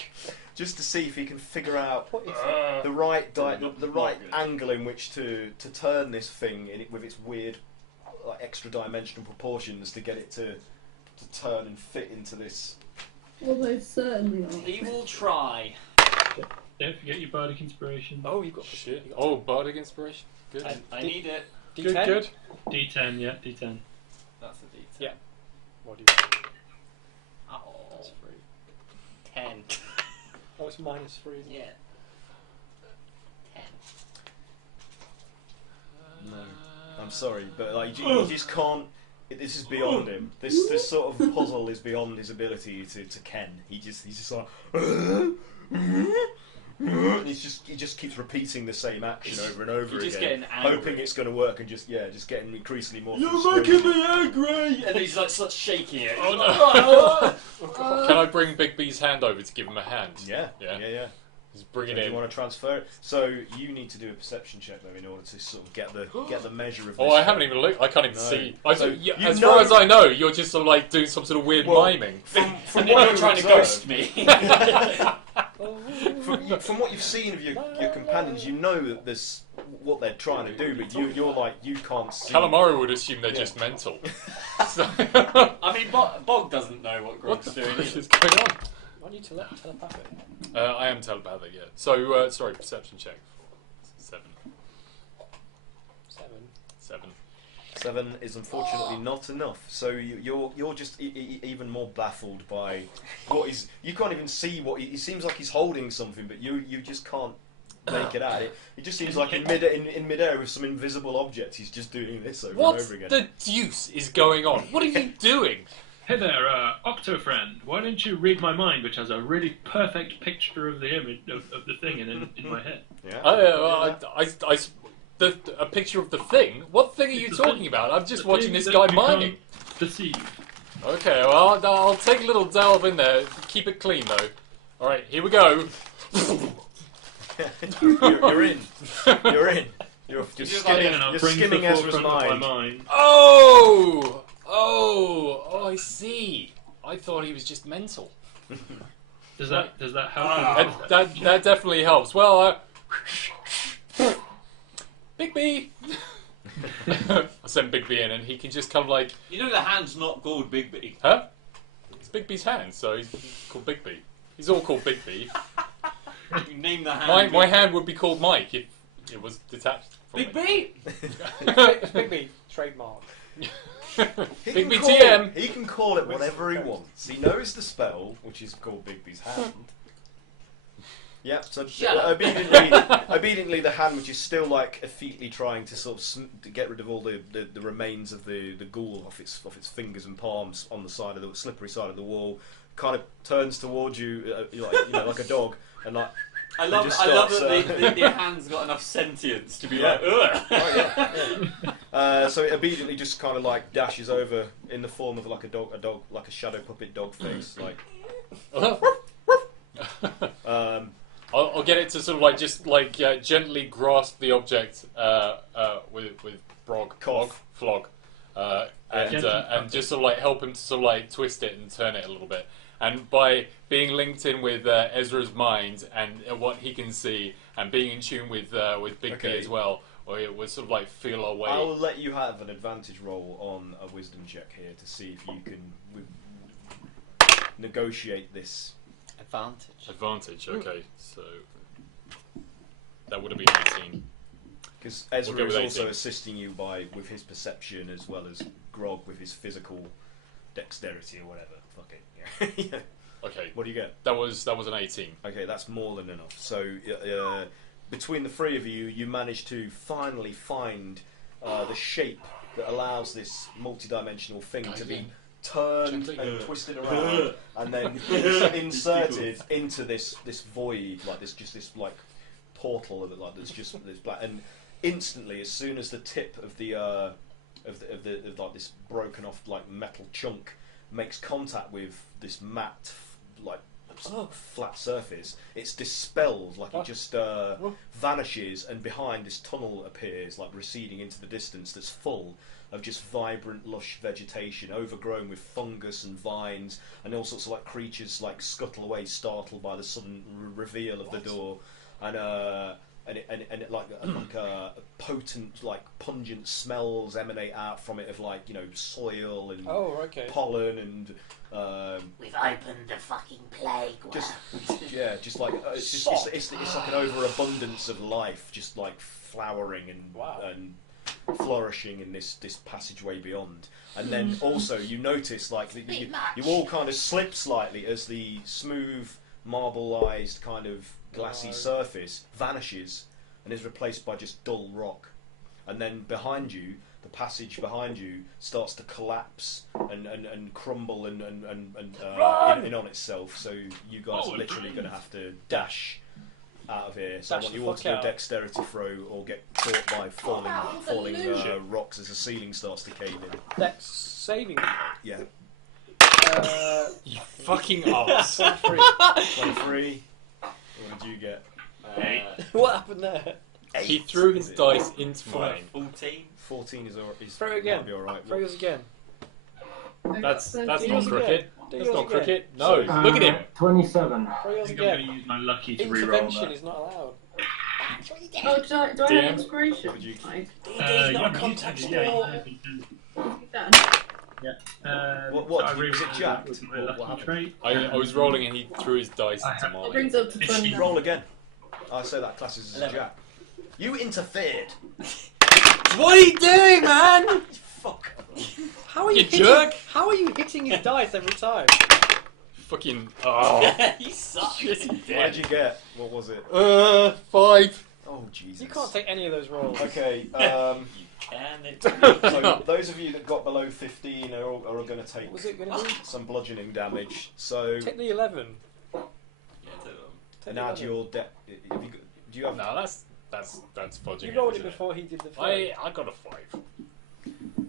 Just to see if he can figure out the right angle in which to turn this thing with its weird extra dimensional proportions to get it to turn and fit into this. Well, they certainly are. He will try. Don't forget your bardic inspiration. Oh, you've got Shit. Oh, bardic inspiration. Good. I need it. D10? Good. D10, yeah, D10. That's a D10. Yeah. What do you think? Oh, That's 3. 10. Oh, it's -3, isn't it? Yeah. 10. No, I'm sorry, but like you just can't. This is beyond him. This sort of puzzle is beyond his ability to ken. He's just like. And he just keeps repeating the same action over and over just again, getting angry. hoping it's going to work, and just getting increasingly more. You're making me angry, and he's like starts shaking it. Oh no! Can I bring Big B's hand over to give him a hand? Yeah. Just bring it Do in. you want to transfer it? So you need to do a perception check though in order to sort of get the measure of. Oh, this I haven't even looked. I can't even No. see. So as far as I know, you're just sort of like doing some sort of weird miming. From what what you're trying to ghost me. From what you've seen of your companions, you know that there's what they're trying to do, but you're like you can't see. Calamari would assume they're just mental. So I mean, Bog doesn't know what what Grog's the doing. fuck is going on? Aren't you telepathic? I am telepathic, yeah. So, sorry, perception check. 7. 7. 7 is unfortunately not enough. So you're just even more baffled by what is. You can't even see what he seems like he's holding something, but you just can't make it out. It just seems like in midair with some invisible object. He's just doing this over and over again. What the deuce is going on? What are you doing? Hey there, Octo friend. Why don't you read my mind, which has a really perfect picture of the image of the thing in my head? Yeah. a picture of the thing? What thing are you talking about? I'm just The watching thing this that guy you mining. can't perceive. Okay, well, I'll take a little delve in there. Keep it clean, though. Alright, here we go. You're in. You're in. You're skimming Ezra's mind. Oh, I see. I thought he was just mental. Does that help? That definitely helps. Well, Big B. I send Big B in, and he can just kind of like. You know the hand's not called Big B. Huh? It's Big B's hand, so he's called Big B. He's all called Big B. You name the hand. My hand would be called Mike if it was detached from Big me. B. Big B trademark. Big B TM. He can call it whatever he wants. He knows the spell, which is called Big B's hand. Yeah, so obediently the hand, which is still like effetely trying to sort of to get rid of all the remains of the ghoul off its fingers and palms on the side of the slippery side of the wall, kind of turns towards you, like a dog, and like. I love that the hand's got enough sentience to be like, ugh. Oh, yeah. So it obediently just kind of like dashes over in the form of like a dog, like a shadow puppet dog face, like. I'll get it to sort of like just like gently grasp the object with flog, and just sort of like help him to sort of like twist it and turn it a little bit. And by being linked in with Ezra's mind and what he can see, and being in tune with Big B as well, we'll sort of like feel our way. I will let you have an advantage roll on a wisdom check here to see if you can negotiate this. Advantage, okay. So that would have been 18. Because Ezra is also assisting you with his perception as well as Grog with his physical dexterity or whatever. Fuck it. Yeah. Okay. What do you get? That was an 18. Okay, that's more than enough. So between the three of you, you manage to finally find the shape that allows this multi-dimensional thing to be turned and twisted around, and then inserted into this void, like this like portal of it, like there's just this black. And instantly, as soon as the tip of the like this broken off like metal chunk makes contact with this matte like flat surface, it's dispelled, like it just vanishes, and behind this tunnel appears, like receding into the distance, that's full of just vibrant, lush vegetation, overgrown with fungus and vines, and all sorts of like creatures like scuttle away, startled by the sudden reveal of the door, and potent, like pungent smells emanate out from it of like soil and pollen and. We've opened the fucking plague. Just like it's like an overabundance of life, just like flowering and flourishing in this passageway beyond. And then also you notice like you all kind of slip slightly as the smooth marbleized kind of glassy surface vanishes and is replaced by just dull rock. And then behind you, the passage behind you starts to collapse and crumble and in on itself. So you guys are literally going to have to dash out of here. So I want you all to do a dexterity throw or get caught by falling rocks as the ceiling starts to cave in. Dex saving. Yeah. You fucking arse. 23. What did you get? What happened there? 8. He threw his dice into mine. 14 is throw it again. Might be all right. Throw yours again. That's not cricket. That's not cricket. No, look at him. 27. Throw yours I'm again. going to use my lucky to reroll Intervention that. is not allowed. Oh, do I have DM? inspiration? Would you- Like, Yeah, context yeah, door. that. What I was it jacked? with my What lucky happened? trait. I was rolling and he threw his dice into It mine. brings up to 20. Roll again. I say that classes as a jack. You interfered. What are you doing, man? Fuck. How are you jerk? How are you hitting his dice every time? Fucking. You suck. What did you get? What was it? 5. Oh Jesus. You can't take any of those rolls. Okay. You can. So those of you that got below 15 are going to take What was it going to be? some bludgeoning damage. So Take the 11. and add your deck. Do you have? No, that's That's fudging. You rolled it isn't before he did the fail. I got a 5.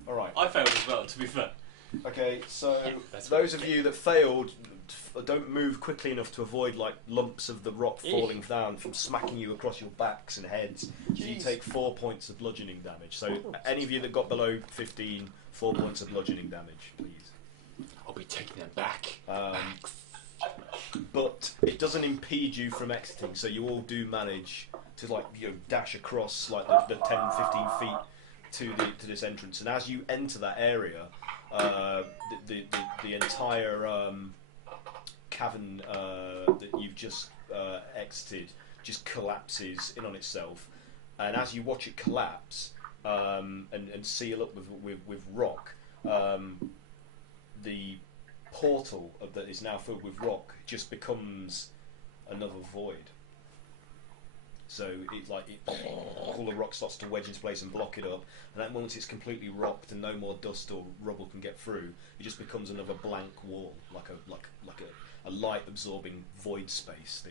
All right. I failed as well, to be fair. Okay, so that's those of you that failed don't move quickly enough to avoid like lumps of the rock falling down from smacking you across your backs and heads. So you take 4 points of bludgeoning damage. So any of you that got below 15, 4 points of bludgeoning damage, please. I'll be taking them back. But it doesn't impede you from exiting, so you all do manage to like dash across like the 10, 15 feet to this entrance. And as you enter that area, the entire cavern that you've just exited just collapses in on itself, and as you watch it collapse and seal up with rock, the portal that is now filled with rock just becomes another void. So all the rock starts to wedge into place and block it up, and then once it's completely rocked and no more dust or rubble can get through, it just becomes another blank wall, like a light absorbing void space.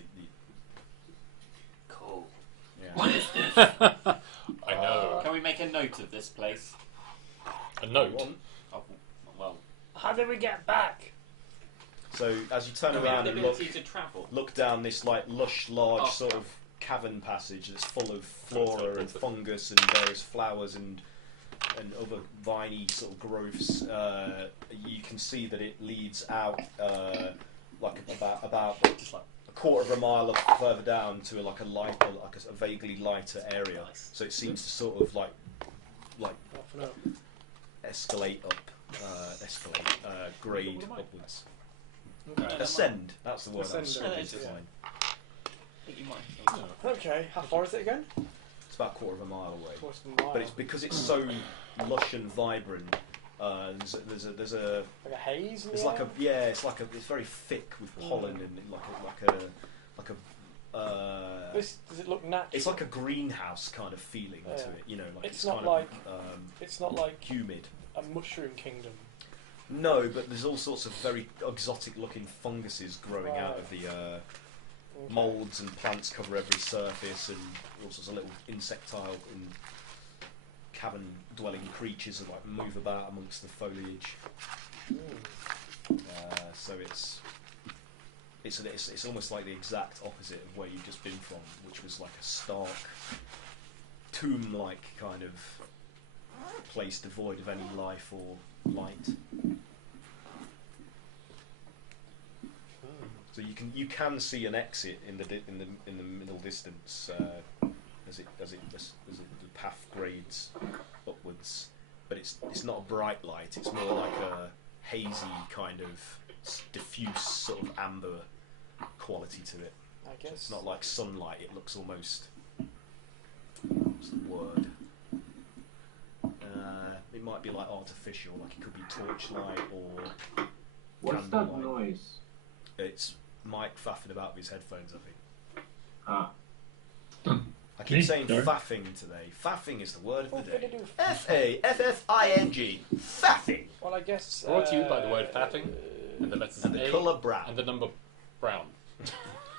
Cool. Yeah. What is this? I know. Can we make a note of this place? A note? Oh, well. How did we get back? So as you turn Do we have around the and ability to travel? look down this like lush, large sort of cavern passage that's full of flora and fungus and various flowers and other viney sort of growths, you can see that it leads out like about just like a quarter of a mile further down to a vaguely lighter area. So it seems to sort of like escalate up, grade upwards. Okay. Ascend. That's the word. Ascend, It's fine. Okay, how far is it again? It's about a quarter of a mile away. Quarter of a mile. But it's because it's so lush and vibrant. There's a like a haze. It's like it's very thick with pollen and does it look natural? It's like a greenhouse kind of feeling to it. It's not like humid. A mushroom kingdom. No, but there's all sorts of very exotic-looking funguses growing out of the moulds, and plants cover every surface, and all sorts of little insectile and cavern-dwelling creatures that like move about amongst the foliage. So it's almost like the exact opposite of where you've just been from, which was like a stark, tomb-like kind of place devoid of any life or light. So you can see an exit in the middle distance as the path grades upwards, but it's not a bright light. It's more like a hazy kind of diffuse sort of amber quality to it. I guess it's not like sunlight. It looks almost what's the word? It might be like artificial, like it could be torchlight or what's that noise? It's Mike faffing about with his headphones, I think. Ah. I keep saying faffing today. Faffing is the word of the day. F-A-F-F-I-N-G. Faffing. Well, I guess... Brought to you by the word faffing and the letters and the A colour brown. And the number brown.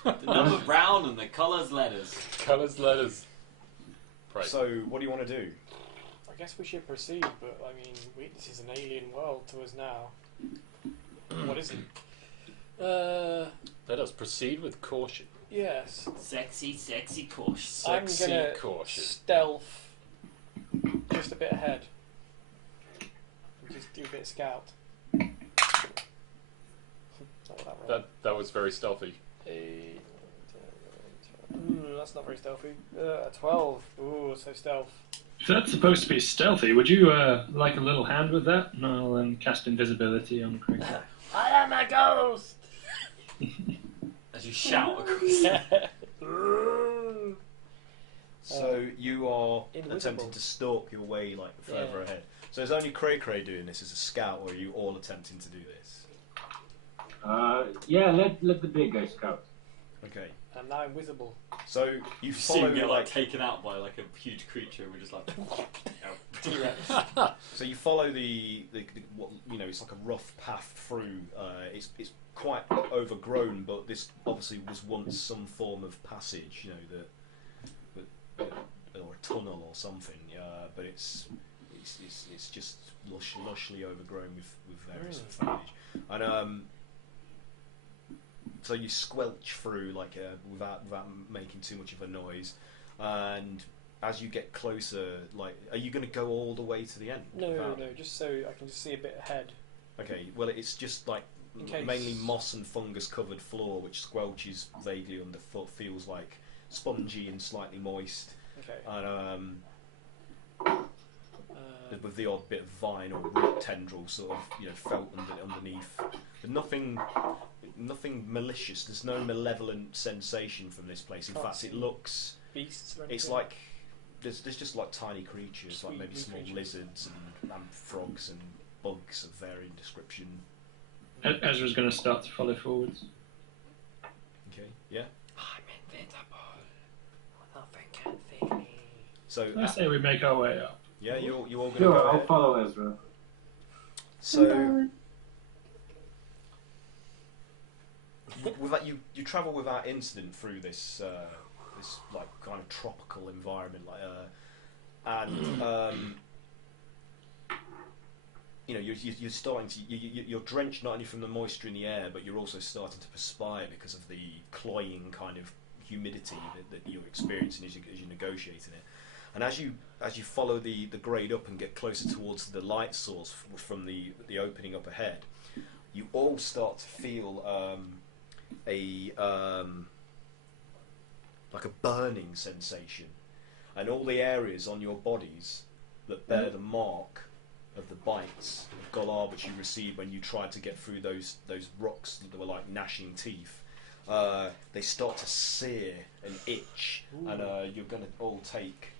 The number brown and the colours letters. Colours letters. Right. So, what do you want to do? I guess we should proceed, but I mean, this is an alien world to us now. What is it? Let us proceed with caution. Yes. Sexy caution. I'm gonna stealth just a bit ahead. Just do a bit of scout. That was very stealthy. That's not very stealthy. 12. Ooh, so stealth. If that's supposed to be stealthy, would you like a little hand with that? And I'll then cast invisibility on Craig. I am a ghost! As you shout across. So you are attempting to stalk your way like further ahead. So is only Cray Cray doing this as a scout, or are you all attempting to do this? Yeah, let the big guy scout. Okay. I'm now invisible. So you see follow him get like taken out by like a huge creature. We're just like. So you follow the what it's like a rough path through. It's quite overgrown, but this obviously was once some form of passage. That or a tunnel or something. But it's just lushly overgrown with various foliage. And so you squelch through without making too much of a noise. And as you get closer, are you going to go all the way to the end? No, just so I can just see a bit ahead. Okay, well, it's just mainly moss and fungus covered floor, which squelches vaguely underfoot, feels like spongy and slightly moist. Okay. And with the odd bit of vine or root tendril sort of felt underneath, but nothing malicious. There's no malevolent sensation from this place. In fact, it looks beasts. It's like there's just like tiny creatures, like maybe small lizards and frogs and bugs of varying description. Ezra's going to start to follow forwards. Okay. Yeah. I'm invisible. Nothing can see me. So I say we make our way up. Yeah, you all going to Sure, go I'll ahead. follow Ezra. So, you travel without incident through this this kind of tropical environment, and you're starting to you're drenched not only from the moisture in the air, but you're also starting to perspire because of the cloying kind of humidity that you're experiencing as you're negotiating it. And as you follow the grade up and get closer towards the light source from the opening up ahead, you all start to feel like a burning sensation, and all the areas on your bodies that bear the mark of the bites of Golar which you received when you tried to get through those rocks that were like gnashing teeth, they start to sear and itch. Ooh. And you're going to all take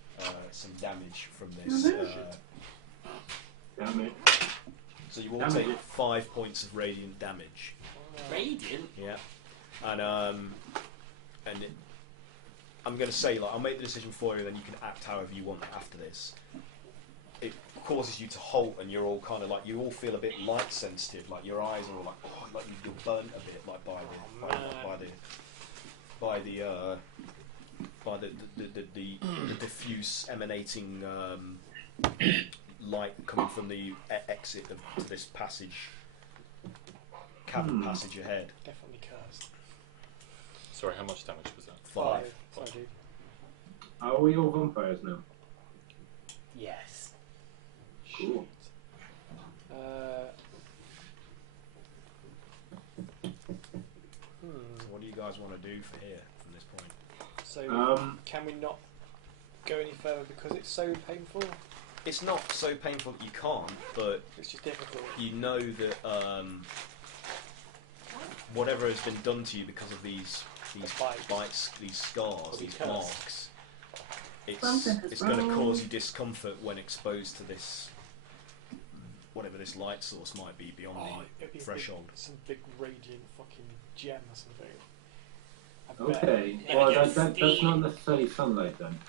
some damage from this. Damn it. So you all take 5 points of radiant damage. Radiant? Yeah. And I'm going to say, I'll make the decision for you, then you can act however you want after this. It causes you to halt, and you're all kind of you all feel a bit light sensitive, like your eyes are all like you're burnt a bit, like by the diffuse emanating light coming from the exit to this passage, cavern passage ahead. Definitely cursed. Sorry, how much damage was that? 5. Are we all vampires now? Yes. Cool. What do you guys want to do from this point? So, can we not go any further because it's so painful? It's not so painful that you can't, but it's just difficult. You know that whatever has been done to you because of these bites, these scars, these marks, it's going to cause you discomfort when exposed to this, whatever this light source might be beyond the threshold. Some big radiant fucking gem or something. Okay, well that's not necessarily sunlight then.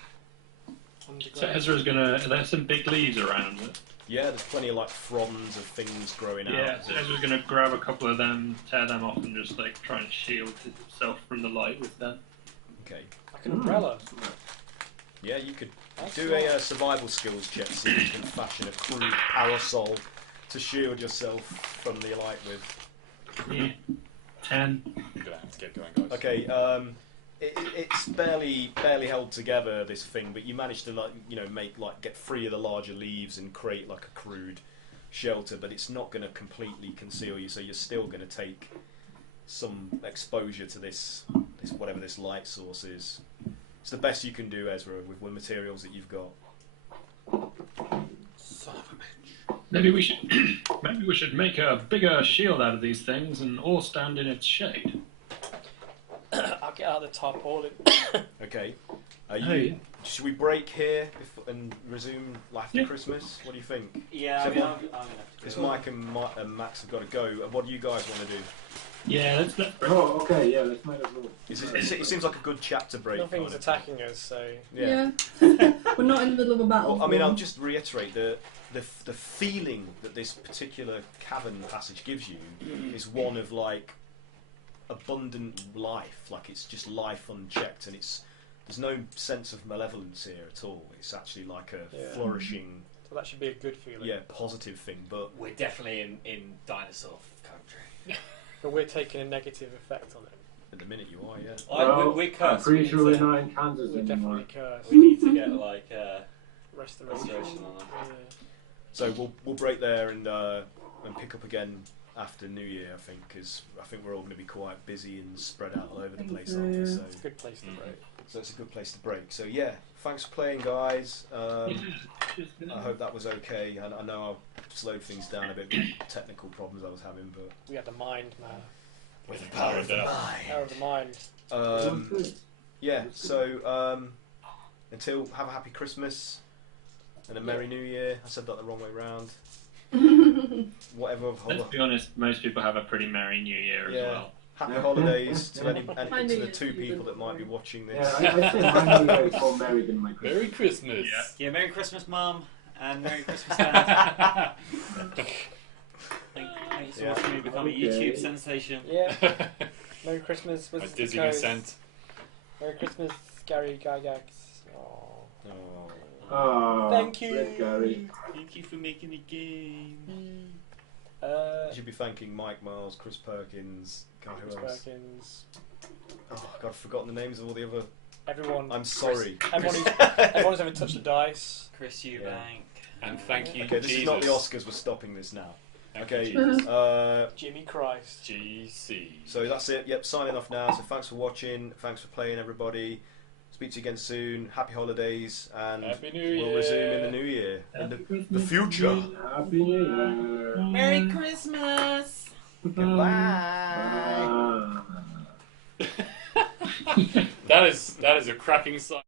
So Ezra's gonna. There's some big leaves around it. Yeah, there's plenty of fronds of things growing out. Yeah, so Ezra's gonna grab a couple of them, tear them off, and just try and shield himself from the light with them. Okay. Like an umbrella. Yeah, you could do a survival skills check, see if you can fashion a crude parasol to shield yourself from the light with. Yeah. 10. You're gonna have to get going, guys. Okay. It's barely held together, this thing, but you managed to get free of the larger leaves and create a crude shelter. But it's not going to completely conceal you, so you're still going to take some exposure to this whatever this light source is. It's the best you can do, Ezra, with the materials that you've got. Son of a bitch. Maybe we should make a bigger shield out of these things and all stand in its shade. I'll get out the tarpaulin. Okay. Should we break here and resume after Christmas? What do you think? Yeah, I'm gonna have to because Mike and Max have got to go. What do you guys want to do? Yeah, let's break. Oh, okay, yeah, let's might as well. It seems like a good chapter break. Nothing's attacking us, so... Yeah. We're not in the middle of a battle. Well, I mean, I'll just reiterate the feeling that this particular cavern passage gives you is one of abundant life, it's just life unchecked, and it's there's no sense of malevolence here at all. It's actually like a Yeah. flourishing, So that should be a good feeling. yeah, positive thing. But We're definitely in dinosaur country. But we're taking a negative effect on it. at the minute you are, yeah. Well, we're I'm cursed. pretty We sure need we're to- not in Kansas We're anymore. definitely cursed. We need to get like Restoration. restoration on Yeah. So we'll break there and pick up again after New Year, I think, because I think we're all going to be quite busy and spread out all over the place, aren't we? So It's a good place to break. it's a good place to break. So yeah, thanks for playing, guys. I hope that was okay. And I know I slowed things down a bit with technical problems I was having, but We had the mind, man. With the power of the mind. Power of the mind. yeah. So until have a happy Christmas and a Merry New Year. I said that the wrong way round. Whatever. Let's be honest, most people have a pretty merry New Year as well. Happy holidays to any My to New the Year's two even people that might be watching this. Yeah, I think my New Year is more merry than my Christmas. Merry Christmas. Yeah, Merry Christmas, Mum, and Merry Christmas, Dad. Thanks for watching me become a YouTube sensation. Yeah. Merry Christmas. A What's dizzy the descent. Merry Christmas, Gary Gygax. Oh, Thank you. Red Gary. Thank you for making the game. You should be thanking Mike Miles, Chris Perkins, God, who Chris else? Perkins. Oh God, I've forgotten the names of all the other. Everyone. I'm sorry. Everyone who's ever touched the dice. Chris Eubank. And thank you, Okay, this Jesus. is not the Oscars. We're stopping this now. Thank you, Okay. Jesus. Jimmy Christ. GC. So that's it. Yep, signing off now. So thanks for watching. Thanks for playing, everybody. Speak to you again soon. Happy holidays, and Happy New we'll Year. resume in the new year. In the future. Happy New Year. Merry Christmas. Goodbye. Ah. That is a cracking sign.